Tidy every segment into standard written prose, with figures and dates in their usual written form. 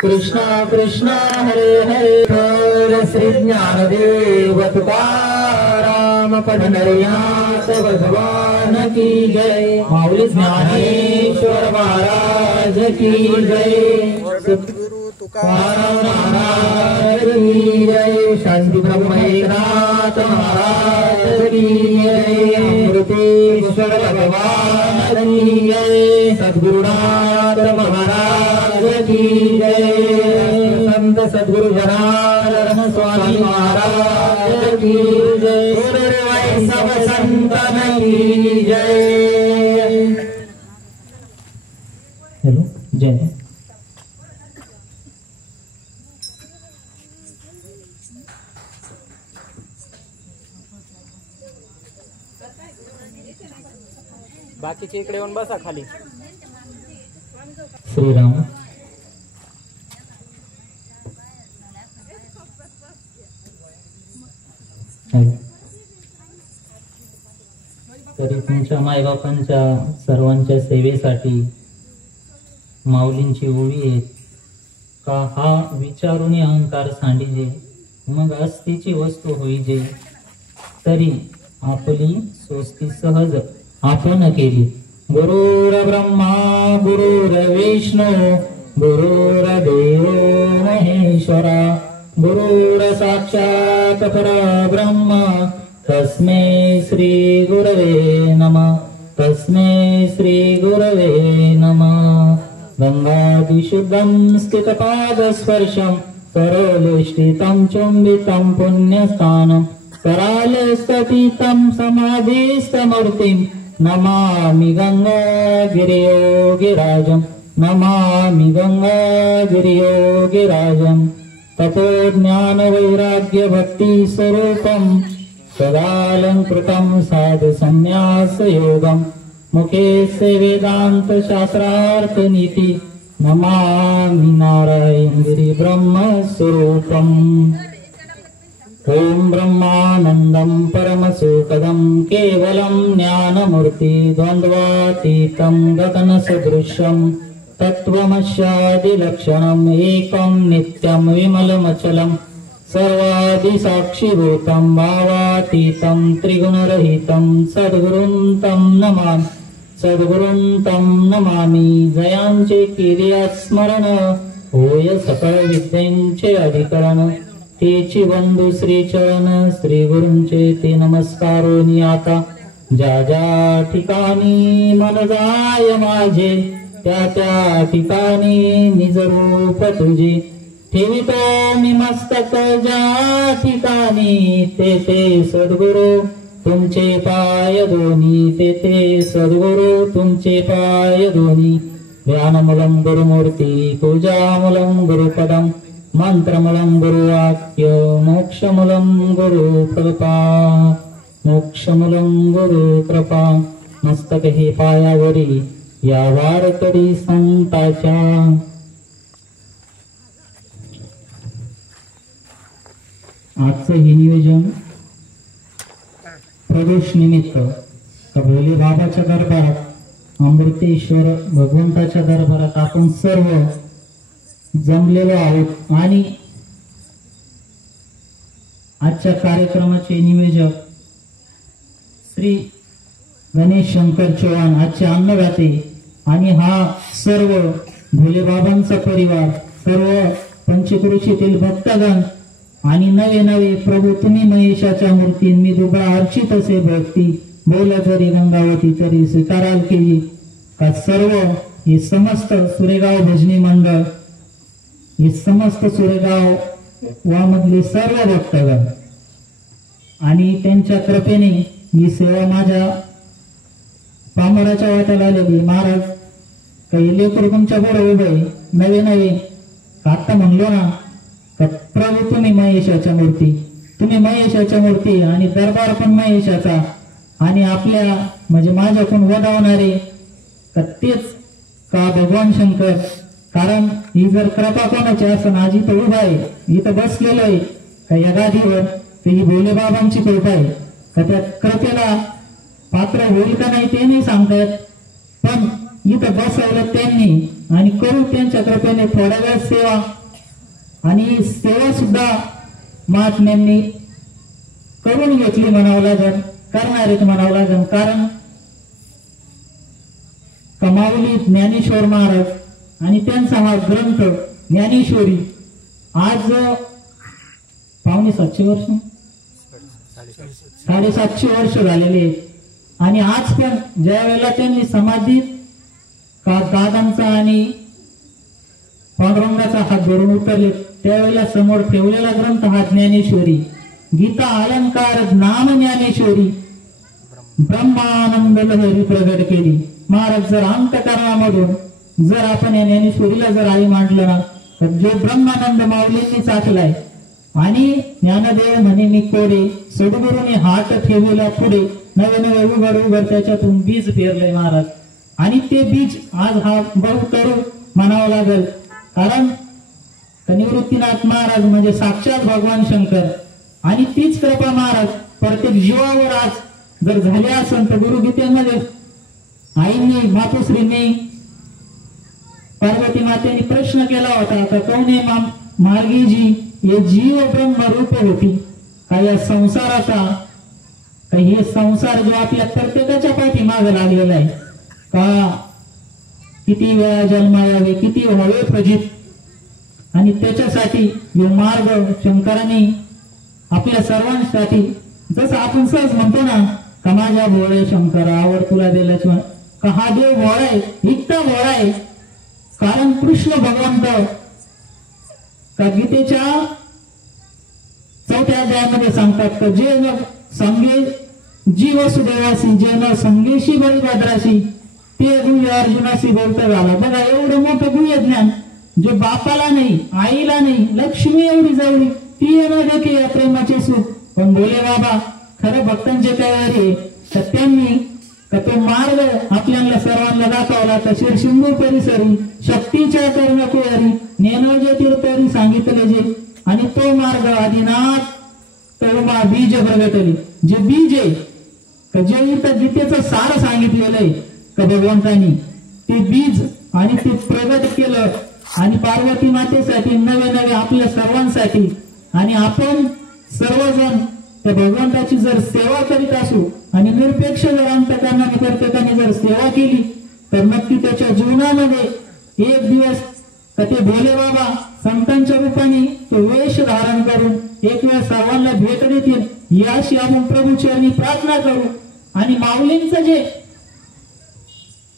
कृष्ण कृष्ण हरे हरे हर श्री ज्ञानदेव तुकाराम पंढरीनाथ भगवान की जय। माऊली ज्ञानेश्वर महाराज की जय। सद्गुरु तुकाराम महाराज की जय। शांती ब्रह्मनाथ महाराज की जय। अमृतेश्वर भगवान की जय। सद्गुरुनाथ महाराज की जय। संत सद्गुरु जनार्दन स्वामी महाराज की जय। सब संतन की जय। जय। बाकीचे इकडे येऊन बसा खाली। श्रीराम तरी तुमच्या मायबापांच्या सर्वांच्या सेवेसाठी माऊलींची ओवी आहेत का हा विचारूनी अहंकार सांडिजे मग अस्तीची वस्तू होईजे तरी आपली स्वस्ती सहज आपण केली। गुरुर ब्रह्मा गुरुर विष्णू गुरुर्देव महेश्वरा गुरुर साक्षात परब्रह्म तस्मै श्री गुरवे नमः। तस्मै श्री गुरवे नमः। गंगादिशुद्धं स्थितपादस्पर्शं सरोलुष्टितं चुम्बितं पुण्यस्थानं करालस्तपितं समाधिस्थमूर्तिं नमामि गंगागिरियोगिराजं। नमामि गंगागिरियोगिराजं। ततो ज्ञान वैराग्य भक्ति स्वरूपं सदालंकृतं साधु संन्यास योगं मुखे से वेदांत शास्त्रार्थ नीति नमामि नारायण गिरि ब्रह्म स्वरूपम्। ओम ब्रह्मानंदं परमसुखदं केवलं ज्ञानमूर्ति द्वन्द्वातीतं गगनसदृशं तत्त्वमस्यादिलक्षणम् एकं नित्यं विमलमचलं सर्वादिसाक्षिभूतं भावातीतं त्रिगुणरहितं सद्गुरुं तं नमामि। सद्गुरुं तं नमामि। जयांचे केले स्मरण होय सकळ विद्यांचे अधिकरण तेची बंधू श्रीचरण श्री गुरूंचे ते नमस्कारोनी आता ज्या ज्या ठिकाणी मन जाय माझे त्या त्या ठिकाणी निज रूप तुझे ठेवितो मी मस्तक ज्या ठिकाणी ते ते सद्गुरु तुमचे पाय दोन्ही ते ते सद्गुरु तुमचे पाय दोन्ही। ध्यानमूलं गुरुमूर्ती पूजामूलं गुरुपदं मंत्रमूलं गुरुवाक्य मोक्षमूलं गुरुकृपा। मोक्षमूलं गुरुकृपा। मस्तक हे पायावरी या वारकरी संताच्या। आजचं हे नियोजन प्रदोष निमित्त भोले बाबाच्या दरबारात अमृतेश्वर भगवंताच्या दरबारात आपण सर्व जमलेलो आहोत आणि आजच्या कार्यक्रमाचे नियोजक श्री गणेश शंकर चव्हाण आजचे अन्नदाते आणि हा सर्व भोले बाबांचा परिवार सर्व पंचक्रोशीतील भक्तगण आणि नवे नवे प्रभू तुम्ही महेशाच्या मूर्ती मी दुबळा अर्चित असे भक्ती बोल जरी गंगावती तरी स्वीकाराल केली का सर्व हे समस्त सुरेगाव भजनी मंडळ हे समस्त सुरेगाव वामधले सर्व भक्तगण आणि त्यांच्या कृपेने ही सेवा माझ्या पामराच्या वाट्याला आलेली। महाराज काही लेकर तुमच्या पुढे उभे नवे नवे आता म्हणलो ना प्रभू तुम्ही महेशाच्या मूर्ती तुम्ही महेशाच्या मूर्ती आणि दरबार पण महेशाचा आणि आपल्या म्हणजे माझ्याकडून वडवणारे तेच का भगवान शंकर। कारण ही जर कृपा कोणाची असं आजी तर उभा आहे इथं बसलेलो आहे का या गादीवर तर ही भोले बाबांची कृपा आहे का त्या कृपेला पात्र होईल का नाही ते नाही सांगतायत पण इथं बसवलं त्यांनी आणि करू त्यांच्या कृपेने थोड्या वेळ सेवा आणि सेवा सुद्धा महात्म्यांनी करून घेतली म्हणावं लागेल, करणारेच म्हणावं लागेल. कारण कमावली ज्ञानेश्वर महाराज आणि त्यांचा हा ग्रंथ ज्ञानेश्वरी आज 750 वर्ष 750 वर्ष झालेले आहेत. आणि आज पण ज्या वेळेला त्यांनी समाधीत दादांचा आणि पांडुरंगाचा हात धरून उतरले त्यावेळेला समोर ठेवलेला ग्रंथ हा ज्ञानेश्वरी. गीता अलंकार नाम ज्ञानेश्वरी ब्रह्मानंद लहरी प्रगट केली. महाराज जर अंतकरणामधून जर आपण या ज्ञानेश्वरीला जर आई मांडलं ना तर जो ब्रह्मानंद माऊलींनी चाखलाय आणि ज्ञानदेव म्हणे मी कोडे सद्गुरूने हात ठेवला पुढे नवे नवे उघड उघड त्याच्यातून बीज पेरलंय महाराज. आणि ते बीज आज हा बहु तरू म्हणावं लागेल. कारण निवृत्तीनाथ महाराज म्हणजे साक्षात भगवान शंकर आणि तीच कृपा महाराज प्रत्येक जीवावर आज जर झाले असेल तर गुरुगीतेमध्ये आईंनी मातोश्रींनी पार्वती मातेने प्रश्न केला होता आता कौने मार्गी जी ये जीव ब्रह्म रूप होती का या संसाराचा का हे संसार जो आपल्या प्रत्येकाच्या पाठीमागे लागलेला आहे का किती वेळा जन्मायावे किती व्हावे फजित आणि त्याच्यासाठी यो मार्ग शंकरांनी आपल्या सर्वांसाठी जसं आपण सहज म्हणतो ना का माझ्या भोळे शंकर आवड तुला दिल्याच का हा देव भोळा आहे इतका भोळा आहे. कारण कृष्ण भगवंत का गीतेच्या 4थ्या अध्यायामध्ये सांगतात का जे न संगे जीव वसुदेवासी जे न संगेशी बळीभद्राशी ते गुह्य अर्जुनाशी बोलता झाला. बघा एवढं मोठं गुह्य ज्ञान जे बापाला नाही आईला नाही लक्ष्मी एवढी जवळी ती येणार देते या प्रेमाचे सुख. पण बोले बाबा खरं भक्तांचे काय तर त्यांनी का तो मार्ग आपल्याला सर्वांना दाखवला तर शिरसिंधू परिसरी शक्तीच्या कर्णकुवरी नेनोजे तीर्थरी सांगितले जे आणि तो मार्ग आदिनाथ तरुमा बीज प्रगटले. जे बीज आहे का जे इथं गीतेचं सार सांगितलेलं आहे का भगवंतांनी ते बीज आणि ते प्रगट केलं आणि पार्वती मातेसाठी नवे नवे आपल्या सर्वांसाठी आणि आपण सर्वजण त्या भगवंताची जर सेवा करीत असू आणि निरपेक्ष जर अंतकरणाने प्रत्येकाने जर सेवा केली तर नक्की त्याच्या जीवनामध्ये एक दिवस तर ते भोले बाबा संतांच्या रूपाने तो वेश धारण करून एक वेळ सर्वांना भेट देतील याशी आपण प्रभू चरणी प्रार्थना करू. आणि माऊलींचं जे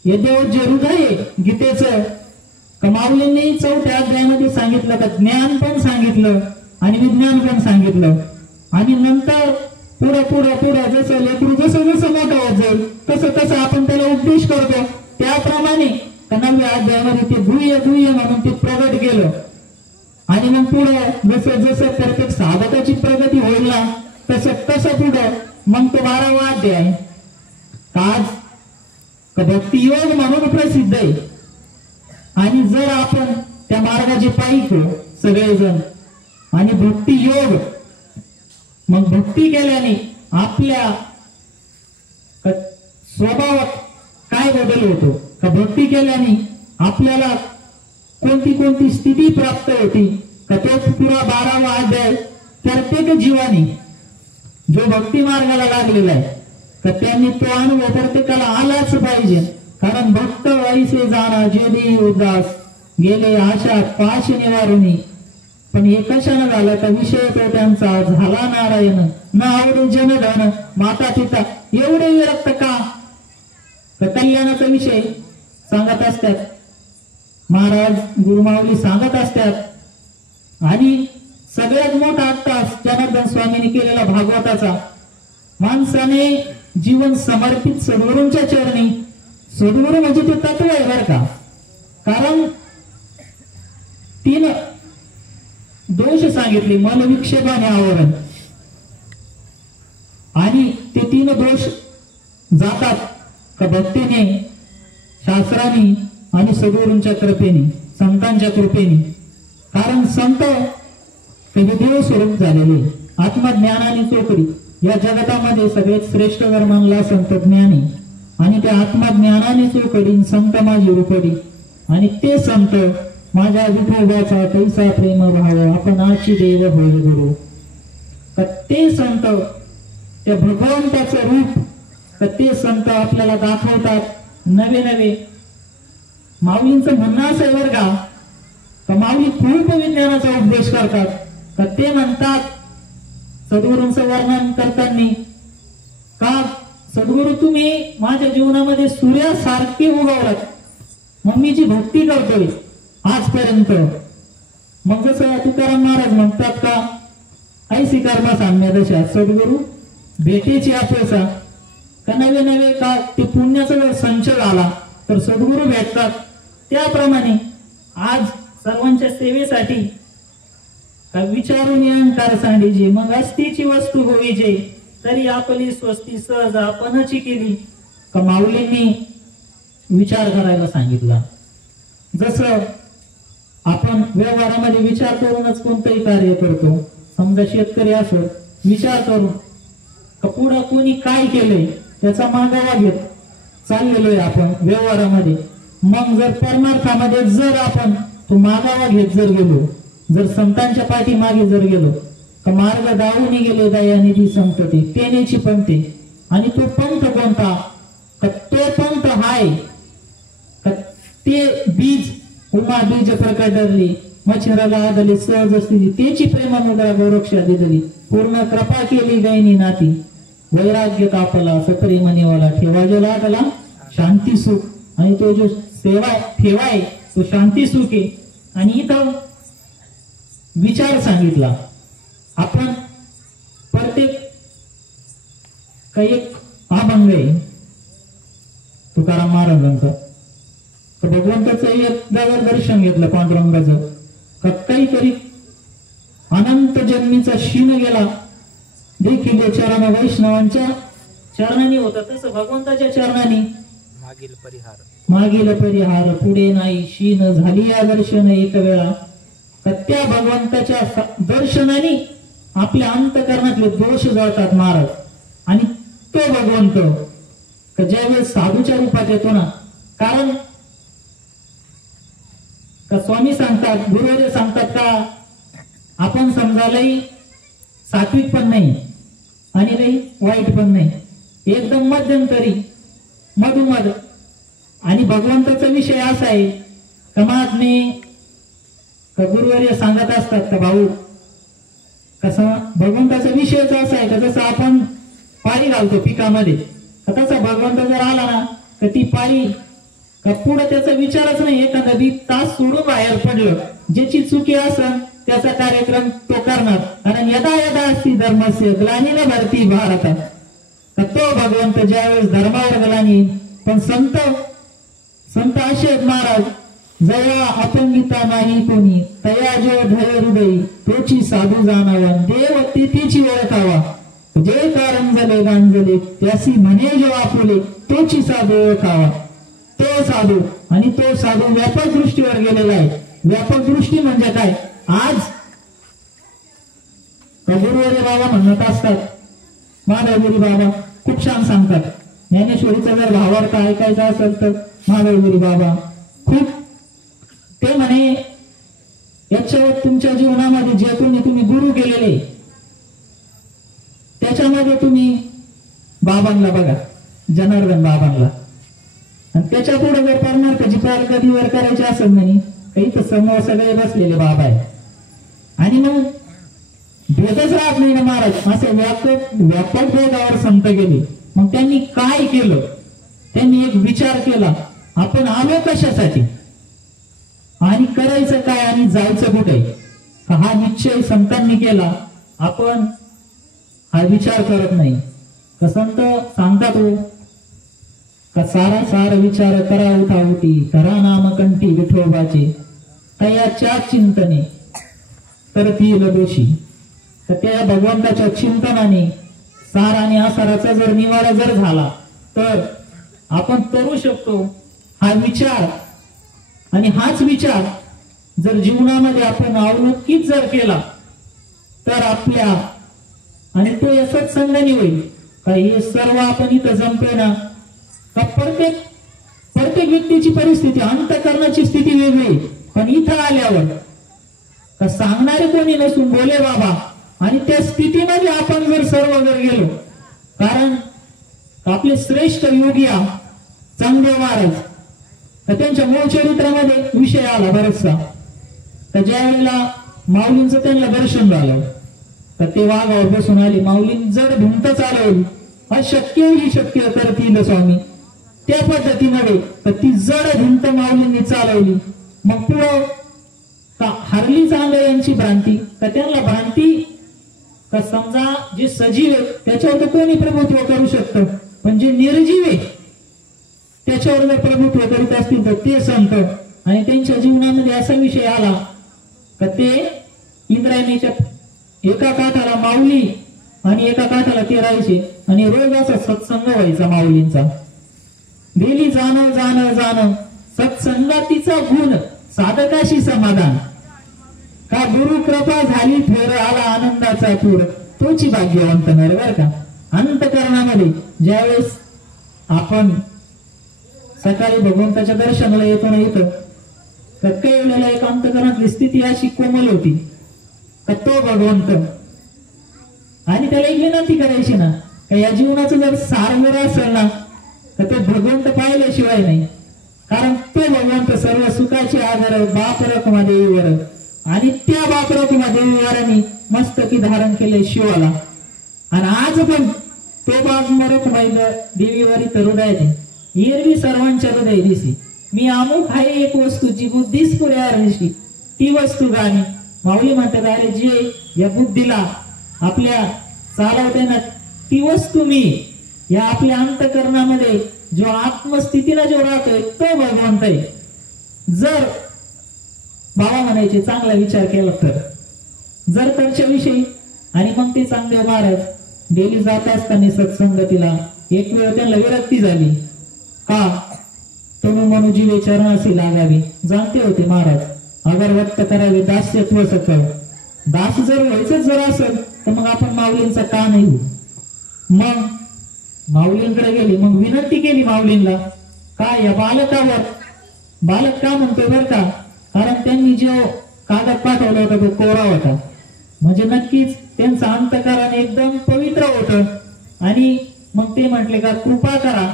जे हृदय गीतेचं माऊलींनी 4थ्या अध्यायामध्ये सांगितलं का ज्ञान पण सांगितलं आणि विज्ञान पण सांगितलं. आणि नंतर पुढं पुढं पुढं जसं लेकरू जसं जसं मोठं होत जाईल तसं तसं आपण त्याला उपदेश करतो त्याप्रमाणे 9व्या अध्यायामध्ये ते गुह्य गुह्य म्हणून ते प्रगट केलं. आणि मग पुढं जसं जसं प्रत्येक साधकाची प्रगती होईल ना तसं तसं पुढं मग तो 12वा अध्याय आज भक्तियोग म्हणून प्रसिद्ध आहे. आणि जर आपण त्या मार्गाचे पायी सगळेजण आणि भक्ती योग मग भक्ती केल्याने आपल्या स्वभावात काय बदल होतो का भक्ती केल्याने आपल्याला कोणती कोणती स्थिती प्राप्त होती का तो पुरा 12वा अध्याय प्रत्येक जीवाने जो भक्ती मार्गाला लागलेला आहे तर त्यांनी तो अनुभव प्रत्येकाला आलाच पाहिजे. कारण भक्त वैसे जाणा जे देई उदास गेले आशा पाश निवारुनी. पण हे कशानं झालं का विषय तो त्यांचा झाला नारायण न आवडे जनधन माता पिता एवढे विरक्त का कल्याणाचा विषय सांगत असतात महाराज गुरुमाऊली सांगत असतात. आणि सगळ्यात मोठा अट्टास जनार्दन स्वामींनी केलेला भागवताचा माणसाने जीवन समर्पित सद्गुरूंच्या चरणी. सद्गुरू म्हणजे ते तत्व आहे बरं का. कारण 3 दोष सांगितले मन विक्षेप आणि आवरण आणि ते 3 दोष जातात का भक्तीने शास्त्राने आणि सद्गुरूंच्या कृपेने संतांच्या कृपेने. कारण संत कधी देव स्वरूप झालेले आत्मज्ञानाने चोकडी या जगतामध्ये सगळ्यात श्रेष्ठ वर मानला संत ज्ञानी. आणि त्या आत्मज्ञानाने चोखडीन संत माझी रूपडी. आणि ते संत माझ्या विठोबाचा कैसा प्रेम भाव आपण आची देव होय गुरु. तर ते संत त्या भगवंताचं रूप तर ते संत आपल्याला दाखवतात नवे नवे. माऊलींचं म्हणणं असं आहे बरं का माऊली खूप विज्ञानाचा उपदेश करतात. तर ते म्हणतात सद्गुरूंचं वर्णन करताना का सद्गुरू तुम्ही माझ्या जीवनामध्ये सूर्यासारखे उगवलात. मग मी जी भक्ती करतोय आजपर्यंत मग जसं तुकाराम महाराज म्हणतात का ऐसी कर्म साम्य दशा सद्गुरू भेटेची अपेक्षा का नवे नवे का ते पुण्याचा जर संच झाला तर सद्गुरू भेटतात. त्याप्रमाणे आज सर्वांच्या सेवेसाठी का विचारून अहंकार सांडीजे मग अस्तीची वस्तू होईजे तरी आपली स्वस्ती सहज आपणची केली. का माऊलींनी विचार करायला सांगितला. जसं आपण व्यवहारामध्ये विचार करूनच कोणतंही कार्य करतो. समजा शेतकरी असो विचार करून का पुढं कोणी काय केलंय त्याचा मागोवा घेत चाललेलो आहे आपण व्यवहारामध्ये. मग जर परमार्थामध्ये जर आपण तो मागोवा घेत जर गेलो जर संतांच्या पाठीमागे जर गेलो तर मार्ग दावून गेले दयानिधी संतती तेनेची पंथे. आणि तो पंथ कोणता तो पंथ हाय ते बीज उमा बीज प्रकटली मच्छराला आदली सहज असलेली त्याची प्रेमामुद्रा गोरक्षा दिली. पूर्ण कृपा केली गैनी नाती वैराग्य कापला सप्रेम निवाला ठेवा जो लागला शांती सुख. आणि तो जो सेवा ठेवाय तो शांती सुख आहे. आणि इथं विचार सांगितला आपण प्रत्येक काही एक अभंग आहे तुकाराम महाराजांचं. तर भगवंताचं एकदा दर्शन घेतलं पांडुरंगाचं का काहीतरी अनंत जन्मीचा शीन गेला देखील चरण वैष्णवांच्या चरणांनी होता. तसं भगवंताच्या चरणांनी मागील परिहार पुढे नाही शीन झाली या दर्शन एक वेळा. तर त्या भगवंताच्या दर्शनाने आपल्या अंतकरणातले दोष जळतात महाराज. आणि तो भगवंत ज्यावेळेस साधूच्या रूपात येतो ना कारण का स्वामी सांगतात गुरुवारी सांगतात का आपण समजायलाही सात्विक पण नाही आणि नाही वाईट पण नाही एकदम मध्यंतरी मधुमध. आणि भगवंताचा विषय असा आहे का महात्मे का गुरुवारी सांगत असतात का भाऊ कसा भगवंताचा विषयच असा आहे का जसं आपण पारी घालतो पिकामध्ये तसा भगवंत जर आला ना तर ती पारी का पुढे त्याचा विचारच नाही. एखादा बी तास सोडून बाहेर पडलं ज्याची चुकी असेल त्याचा कार्यक्रम तो करणार. कारण यदा यदा असती धर्मस्य ग्लानीला भरती भारतात. तर तो भगवंत ज्यावेळेस धर्मावर ग्लानी पण संत असे महाराज जया अपंगिता नाही कोणी तया जो धय हृदयी तोची साधू जाणावा देव तिथीची ओळखावा जे कारण झाले गांजले त्यासी म्हणे जो आपुले तोची साधू ओळखावा. तो साधू आणि तो साधू व्यापक दृष्टीवर गेलेला आहे. व्यापक दृष्टी म्हणजे काय आज गुरुवारी बाबा म्हणत असतात महादेवगिरी बाबा खूप छान सांगतात. ज्ञानेश्वरीचा जर भावार्थ ऐकायचा असेल तर महादेवगिरी बाबा खूप ते म्हणे याच्यावर तुमच्या जीवनामध्ये जे कोणी तुम्ही गुरु केलेले त्याच्यामध्ये तुम्ही बाबांना बघा जनार्दन बाबांना. आणि त्याच्या पुढे जर परमार्थाची पार कधीवर करायची असेल नाही काही तर समोर सगळे बसलेले बाबा आहे. आणि मग भेदच राहत नाही ना महाराज असे व्यापक भेदावर संत गेले. मग त्यांनी काय केलं त्यांनी एक विचार केला आपण आलो कशासाठी आणि करायचं काय आणि जायचं कुठे हा निश्चय संतांनी केला. आपण हा विचार करत नाही का संत सांगतात हो का सारा सार विचार करा उठावटी करा नामकंठी विठोबाचे तयाच्या चिंतने तर ती दोषी. तर त्या भगवंताच्या चिंतनाने सार आणि आसाराचा जर निवारा जर झाला तर आपण करू शकतो हा विचार. आणि हाच विचार जर जीवनामध्ये आपण अवलंबित जर केला तर आपल्या आणि तो या सत्संगाने होईल. हे सर्व आपण इथं जमतोय ना का प्रत्येक व्यक्तीची परिस्थिती अंतःकरणाची स्थिती वेगळी, पण इथं आल्यावर का सांगणारे कोणी नसून बोले बाबा, आणि त्या स्थितीमध्ये आपण जर सर्व जर गेलो, कारण आपले श्रेष्ठ योगिया चांगदेव महाराज तर त्यांच्या मूळ चरित्रामध्ये विषय आला बराचसा, तर ज्या वेळेला माऊलींचं त्यांना दर्शन झालं तर ते वाघावर बसून आले, माऊलीं जड भिंत चालवली, अशक्य ही शक्य करतील स्वामी, त्या पद्धतीमध्ये तर ती जड भिंत माऊलींनी चालवली. मग पुढं का हरली चांगलं यांची भ्रांती, का त्यांना भ्रांती का समजा जे सजीव आहे त्याच्यावर तर कोणी प्रभुत्व करू शकतं, पण जे निर्जीव आहे त्याच्यावर जर प्रभुत्व करीत असतील तर ते संत. आणि त्यांच्या जीवनामध्ये असा विषय आला का ते इंद्रायणीच्या एका काठाला माऊली आणि एका काठाला ते राहायचे, आणि रोज असा सत्संग व्हायचा माऊलींचा. डेली जाणं जाणं जाणं, सत्संगातीचा गुण साधकाशी समाधान, का गुरु कृपा झाली थोर आला आनंदाचा पूर, तोची भाग्यवंत नर. बर का, अंतःकरणामध्ये ज्यावेळेस आपण सकाळी भगवंताच्या दर्शनाला येतो ना, इथं तर काही वेळेला एक अंतःकरणातली स्थिती अशी कोमल होती का तो भगवंत, आणि त्याला एक विनंती करायची ना का या जीवनाचं जर सार जर असेल ना तर ते भगवंत पाहिल्याशिवाय नाही, कारण तो भगवंत सर्व सुखाचे आधार बाप रखमा देवीवर, आणि त्या बाप रखमा देवीवरांनी मस्तकी धारण केले शिवाला. आणि आज पण तो बाप रखमा देवीवर हृदयाचे एरवी सर्वांच्या हृदय दिसी, मी अमुक आहे एक वस्तू जी बुद्धीस पुऱ्या दिशी, ती वस्तू गाणी. माऊली म्हणतात अरे जे या बुद्धीला आपल्या चालवते ना ती वस्तू मी, या आपल्या अंतःकरणामध्ये जो आत्मस्थितीला जो राहतोय तो भगवंत आहे. जर बाबा म्हणायचे चांगला विचार केला तर, जर तरच्या विषयी. आणि मग ते चांगदेव महाराज डेली जात असताना सत्संगतीला एक वेळ त्यांना विरक्ती झाली, का तनु मनु जीवे चरणाशी लागावी. जाणते होते महाराज, अगरवत्त करावे दास्यत्व सकळ, दास जर व्हायचं जर असेल तर मग आपण माऊलींचा का नाही होऊ. मग माऊलींकडे गेली, मग विनंती केली माऊलींना, काय या बालकावर, बालक का म्हणतोय बर का, कारण त्यांनी जो कागद पाठवला होता तो कोरा होता, म्हणजे नक्कीच त्यांचं अंतःकरण एकदम पवित्र होतं. आणि मग ते म्हटले का कृपा करा,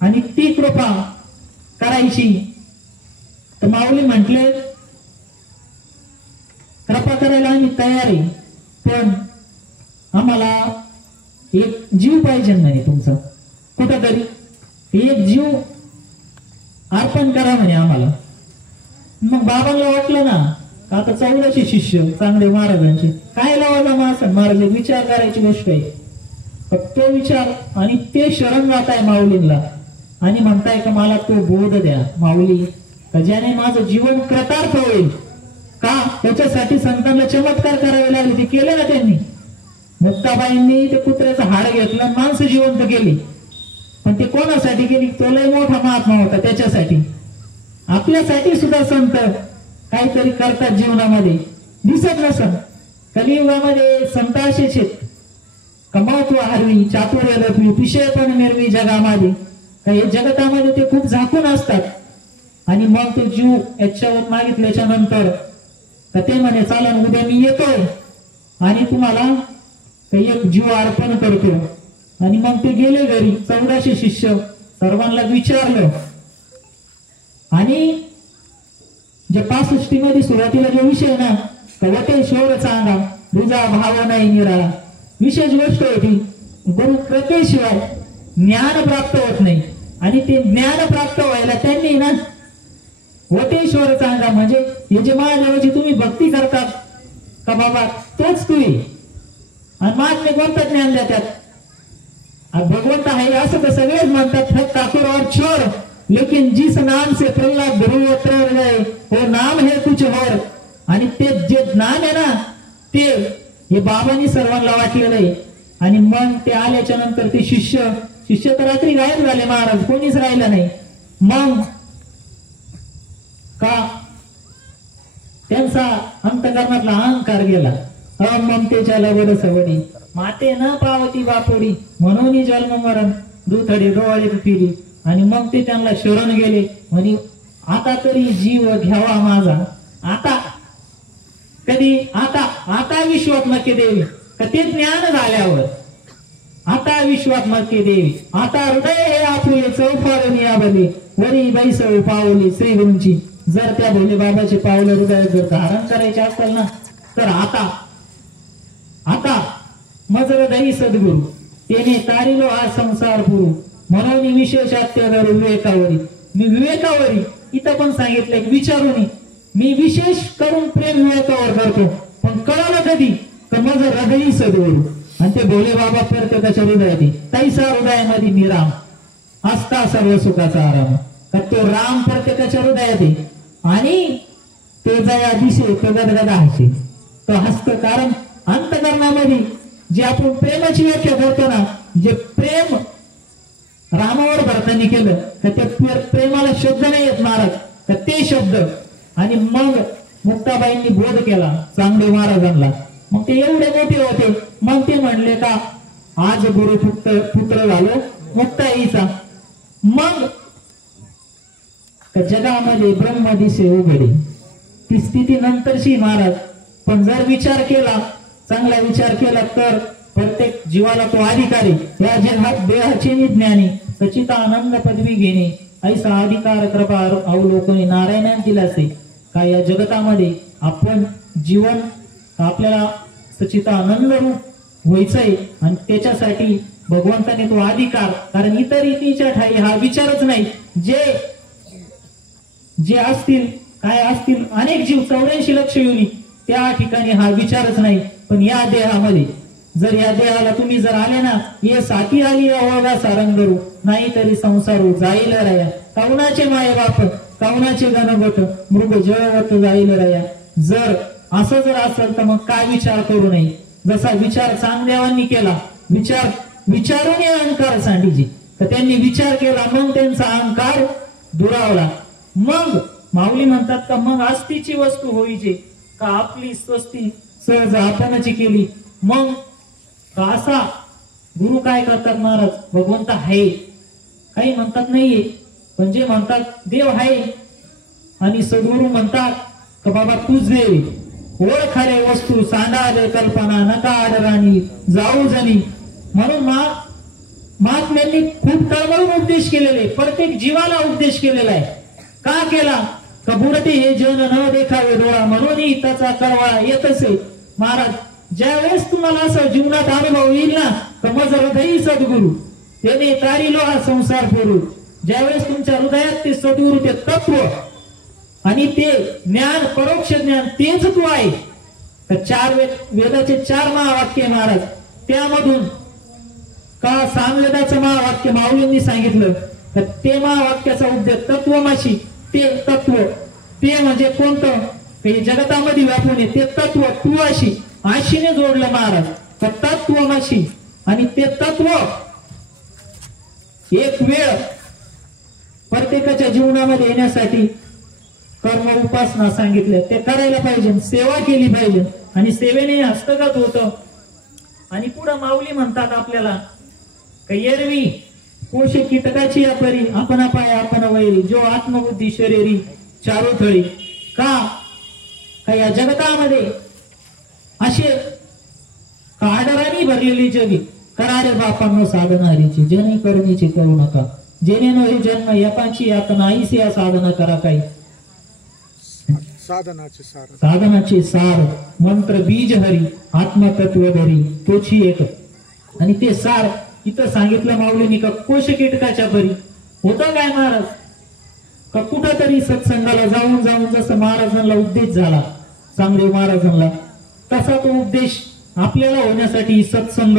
आणि ती कृपा करायची. तर माऊली म्हटले कृपा करायला आम्ही तयार आहे, पण आम्हाला एक जीव पाहिजे नाही तुमचा, कुठंतरी एक जीव अर्पण करा म्हणे आम्हाला. मग बाबांना वाटलं ना आता 1400 शिष्य चांगले महाराजांचे काय लावायला महाराज विचार करायची गोष्ट आहे. तो विचार आणि ते शरण जात आहे माऊलींना, आणि म्हणताय का मला तो बोध द्या माऊली, का ज्याने माझं जीवन कृतार्थ होईल. का त्याच्यासाठी संतांना चमत्कार करावे लागले, ते केले ना त्यांनी. मुक्ताबाईंनी ते कुत्र्याचं हाड घेतलं, माणसं जिवंत केली, पण ते कोणासाठी केली, तो लय मोठा महात्मा होता त्याच्यासाठी. आपल्यासाठी सुद्धा संत काहीतरी करतात जीवनामध्ये, दिसत नसत. कलियुगामध्ये संत असेच आहेत का महत्व हरवी चातुर्य लपवी विषय पण मिरवी जगामध्ये, काही जगतामध्ये ते खूप झाकून असतात. आणि मग तो जीव याच्यावर मागितल्याच्या नंतर तर ते म्हणे चालन उद्या मी येतोय आणि तुम्हाला एक जीव अर्पण करतो. आणि मग ते गेले घरी, 1400 शिष्य, सर्वांना विचारलं. आणि जे 65 मध्ये सुरुवातीला जो विषय ना वटेश्वर चांगा तुझा भाव नाही निराळा, विशेष गोष्ट होती. गुरु कृपेशिवाय ज्ञान प्राप्त होत नाही, आणि ते ज्ञान प्राप्त व्हायला त्यांनी ना वटेश्वर चांगा, म्हणजे हे जे महादेवाची तुम्ही भक्ती करतात का बाबा तोच तुम्ही, आणि महात्मे कोणतं ज्ञान देतात. भगवंत आहे असं तर सगळेच म्हणतात, ठाकुर और छोर, लेकिन जिस नाम से प्रल्हाद ध्रुव तर गए वो नाम है कुछ और. आणि ते जे ज्ञान आहे ना ते हे बाबांनी सर्वांना वाटलेलं आहे. आणि मग ते आल्याच्या नंतर ते शिष्य तर रात्री गायब झाले महाराज, कोणीच राहिलं नाही. मग का त्यांचा अंतकरणातला अहंकार गेला. ममतेच्या लवड सवडी माते न पावती बापोडी, म्हणून जन्म मरण दुथडी डोळे फिरी आणि मग ते त्यांना शरण गेले म्हणे आता तरी जीव घ्यावा माझा, आता कधी आता आता विश्वात नक्की देवी का ते ज्ञान झाल्यावर आता विश्वात नक्की देवी आता हृदय हे आपुले चौफारून यावले वरी बैसळ पावली श्री गुरूंची. जर त्या भोले बाबाचे पावलं हृदयात जर धारण करायचे असेल ना तर आता आता मज हृदयी सद्गुरु त्याने तारिलो हा संसार पुरू म्हणून विशेषात्यावर विवेकावरी. मी विवेकावरी इथं पण सांगितलंय विचारून मी विशेष करून प्रेम विवेकावर करतो, पण कळलं कधी तर माझं हृदयी सद्गुरु. आणि ते भोले बाबा प्रत्येकाच्या हृदयात तैसा हृदयामध्ये निराम असता सर्व सुखाचा आराम. तर तो राम प्रत्येकाच्या हृदयात आहे आणि तो जया दिसे तो गदगदा हसे तो हसत. कारण अंतकरणामध्ये जे आपण प्रेमाची व्याख्या करतो ना, जे प्रेम रामावर भरताना केलं तर त्या प्रेमाला शब्द नाही येत महाराज, तर ते शब्द. आणि मग मुक्ताबाईंनी बोध केला चांगदेव महाराजांना. मग ते एवढे मोठे होते, मग ते म्हणले का आज गुरु पुत्र झालो मुक्ताईचा. मग जगामध्ये ब्रह्म दिसे उघडे ती स्थिती नंतरची महाराज. पण जर विचार केला चांगला विचार केला तर प्रत्येक जीवाला तो अधिकारी या जगात देहाचे ज्ञानी सचिता आनंद पदवी घेणे ऐसा अधिकार कृपा अवलोकने नारायणाने दिला असे. का या जगतामध्ये आपण जीवन आपल्याला सचिता आनंद रूप व्हायचंय आणि त्याच्यासाठी भगवंताने तो अधिकार. कारण इतर इतीच्या ठाई हा विचारच नाही. जे असतील काय असतील अनेक जीव 84 लक्ष योनी त्या ठिकाणी हा विचारच नाही. पण या देहामध्ये जर या देहाला तुम्ही जर आले ना ये साथी आली अवघा सारंगरू नाही तरी संसारू जाईल राया. कवनाचे माये बाप कवनाचे गणगोट मृग जळवत जाईल राया. जर असं जर असेल तर मग काय विचार करू नये. जसा विचार चांगदेवांनी केला विचारून अहंकार सांडीजी तर त्यांनी विचार केला मग त्यांचा अहंकार दुरावला. मग माऊली म्हणतात का मग आस्तीची वस्तू होईचे का आपली स्वस्ती सहज आपणची केली. मग असा गुरु काय करतात महाराज भगवंत आहे काही म्हणतात नाहीये, पण जे म्हणतात देव आहे आणि सद्गुरु म्हणतात का बाबा तूच देव ओळखारे वस्तू सांडाले कल्पना नका आडराणी जाऊ जणी. म्हणून महात्म्यांनी खूप तळमळून उपदेश केलेले प्रत्येक जीवाला उपदेश केलेला आहे. का केला का बुडते हे जन न देखावे डोळा म्हणून त्याचा करवाळा येत असे. महाराज ज्यावेळेस तुम्हाला असं जीवनात अनुभव येईल ना तर मज हृदयी सद्गुरु त्याने तारिलो हा संसार पुरू. ज्यावेळेस तुमच्या हृदयात ते सद्गुरु ते तत्व आणि ते ज्ञान परोक्ष ज्ञान तेच तू आहे. तर 4 वेदाचे 4 महावाक्य महाराज त्यामधून का सामवेदाचं महावाक्य माऊलींनी सांगितलं तर ते महावाक्याचा उद्देश तत्वमाशी ते तत्व ते म्हणजे कोणतं ते जगतामध्ये व्यापून आहे ते तत्व तू अशी आशीने जोडलं महाराज. तर तत्वमाशी आणि ते तत्व एक वेळ प्रत्येकाच्या जीवनामध्ये येण्यासाठी कर्म उपासना सांगितल्या ते करायला पाहिजे, सेवा केली पाहिजे आणि सेवेने हस्तगत होतं. आणि पुढं माऊली म्हणतात आपल्याला एरवी कोश कीटकाची अपरी आपण पाय आपण वैरी जो आत्मबुद्धी शरीरी चारोथळी. का या जगतामध्ये असे आदराने भरलेली जगी करा रे बापांनो साधना हरीची जनी करुणीची करू नका जेणे नो हे जन्म यपाची यातना आईसे या साधना करा. काही साधनाचे सार मंत्र बीज हरी आत्मतत्व धरी तोची एक. आणि ते सार इथं सांगितलं माऊलींनी का कोश कीटकाच्या परी होतं काय महाराज का कुठंतरी सत्संगाला जाऊन जाऊन जसं महाराजांना उपदेश झाला चांगदेव महाराजांना तसा तो उपदेश आपल्याला होण्यासाठी सत्संग.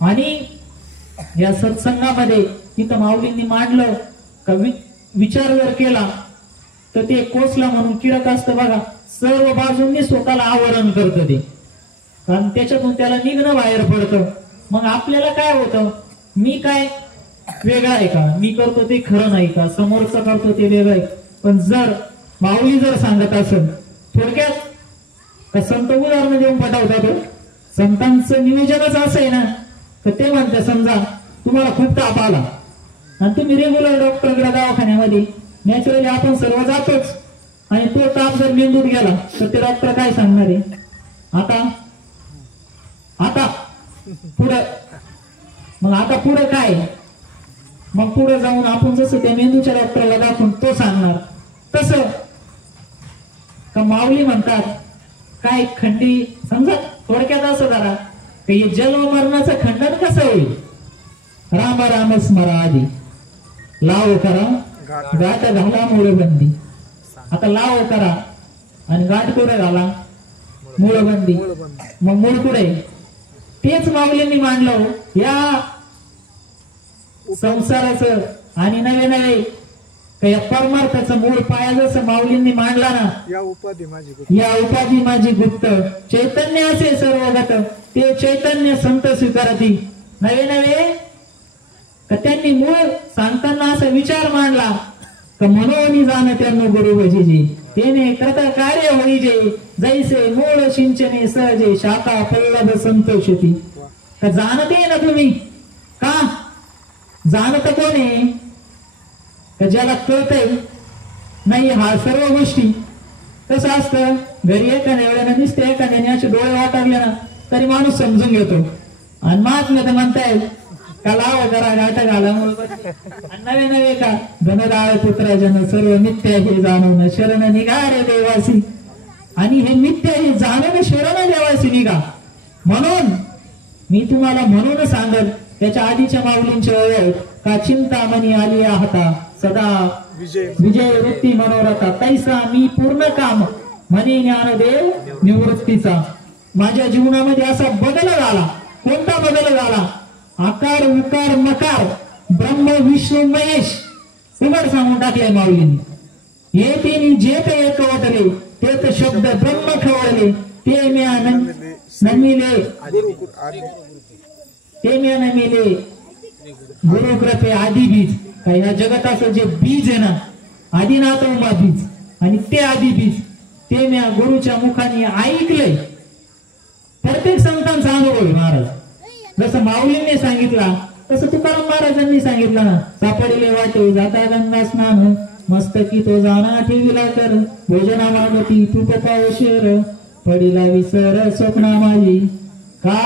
आणि या सत्संगामध्ये इथं माऊलींनी मांडलं का विचार जर केला तर ते कोसला म्हणून किडक असतं बघा सर्व बाजूंनी स्वतःला आवरण करतं ते कारण त्याच्यातून त्याला निघणं बाहेर पडतं. मग आपल्याला काय होतं मी काय वेगळा आहे का मी करतो ते खरं नाही का समोरचं करतो ते वेगळं आहे. पण जर माऊली जर सांगत असेल थोडक्यात का संत उदाहरण देऊन पटवतात. संतांचं नियोजनच असं आहे ना तर ते म्हणते समजा तुम्हाला खूप ताप आला आणि तुम्ही रेग्युलर डॉक्टरकडे दवाखान्यामध्ये नॅचरली आपण सर्व जातोच, आणि तो ताप जर मेंदूत गेला तर ते डॉक्टर काय सांगणार आहे? आता पुढं, मग आता पुढं काय? मग पुढे जाऊन आपण जसं त्या मेंदूच्या डॉक्टरला दाखवून तो सांगणार तसं का माऊली म्हणतात काय खंडी, समजा थोडक्यात असं जरा हे जन्म मरणाचं खंडन कसं होईल? राम राम स्मरा आधी लाव करा गाठ घाला मूळ बंदी. आता लाव करा आणि गाठ कुठे घाला? मूळ बंदी. मग मूळ कुठे? तेच माऊलींनी मांडलं या संसाराचं आणि नवे नवे या परमार्थाचं मूळ पाया जसं माऊलींनी मांडला ना, या उपाधी माझी गुप्त चैतन्य असे सर्वगत ते चैतन्य संत स्वीकारती. नवे नवे का त्यांनी मूळ सांगताना असा विचार मांडला का मनोनी जाण त्यांना गुरु भजीजी तेने करता कार्य होईजे जैसे मूळ सिंचने सहजे शाखा पल्लभ संतोषती. का जाणते ना तुम्ही? का जाणत कोण आहे? का ज्याला कळतंय नाही हा सर्व गोष्टी. कसं असतं घरी एखाद्या वेळेला दिसते एखाद्याने असे डोळे वाटारले ना तरी माणूस समजून घेतो, आणि महात्म्य तर म्हणताय का लाव जरा गाठ घाला मूळ बंदी. आणि नवे नवे का धनराळ पुत्र जन सर्व मिथ्या हे जाणून शरण निघा रे देवासी. आणि हे मिथ्या हे जाणून शरण देवासी निघा. म्हणून मी तुम्हाला म्हणून सांगत त्याच्या आधीच्या माऊलींचे ओळख का चिंतामणी आली हाता सदा विजय वृत्ती मनोरथा तैसा मी पूर्ण काम म्हणे ज्ञानदेव निवृत्तीचा. माझ्या जीवनामध्ये असा बदल झाला. कोणता बदल झाला? आकार उकार मकार ब्रह्म विष्णू महेश उघड सांगून टाकले माऊलींनी. हे तिन्ही जे काही एकवटले ते शब्द ब्रह्म खवळले ते म्या नमिले गुरु कृपे आधी बीज. का या जगताचं जे बीज आहे ना आदिनाथ उमा बीज आणि ते आधी बीज ते म्या गुरुच्या मुखाने ऐकलंय. प्रत्येक संतांचा अनुभव आहे महाराज. जसं माऊलींनी सांगितला तसं तुकाराम महाराजांनी सांगितलं ना. सापडले वाटे जाता गंगा स्नान मस्तकी तो जाणा ठेविला कर भोजना मागती तूप पावशेर पडिला विसर स्वप्ना माझी. का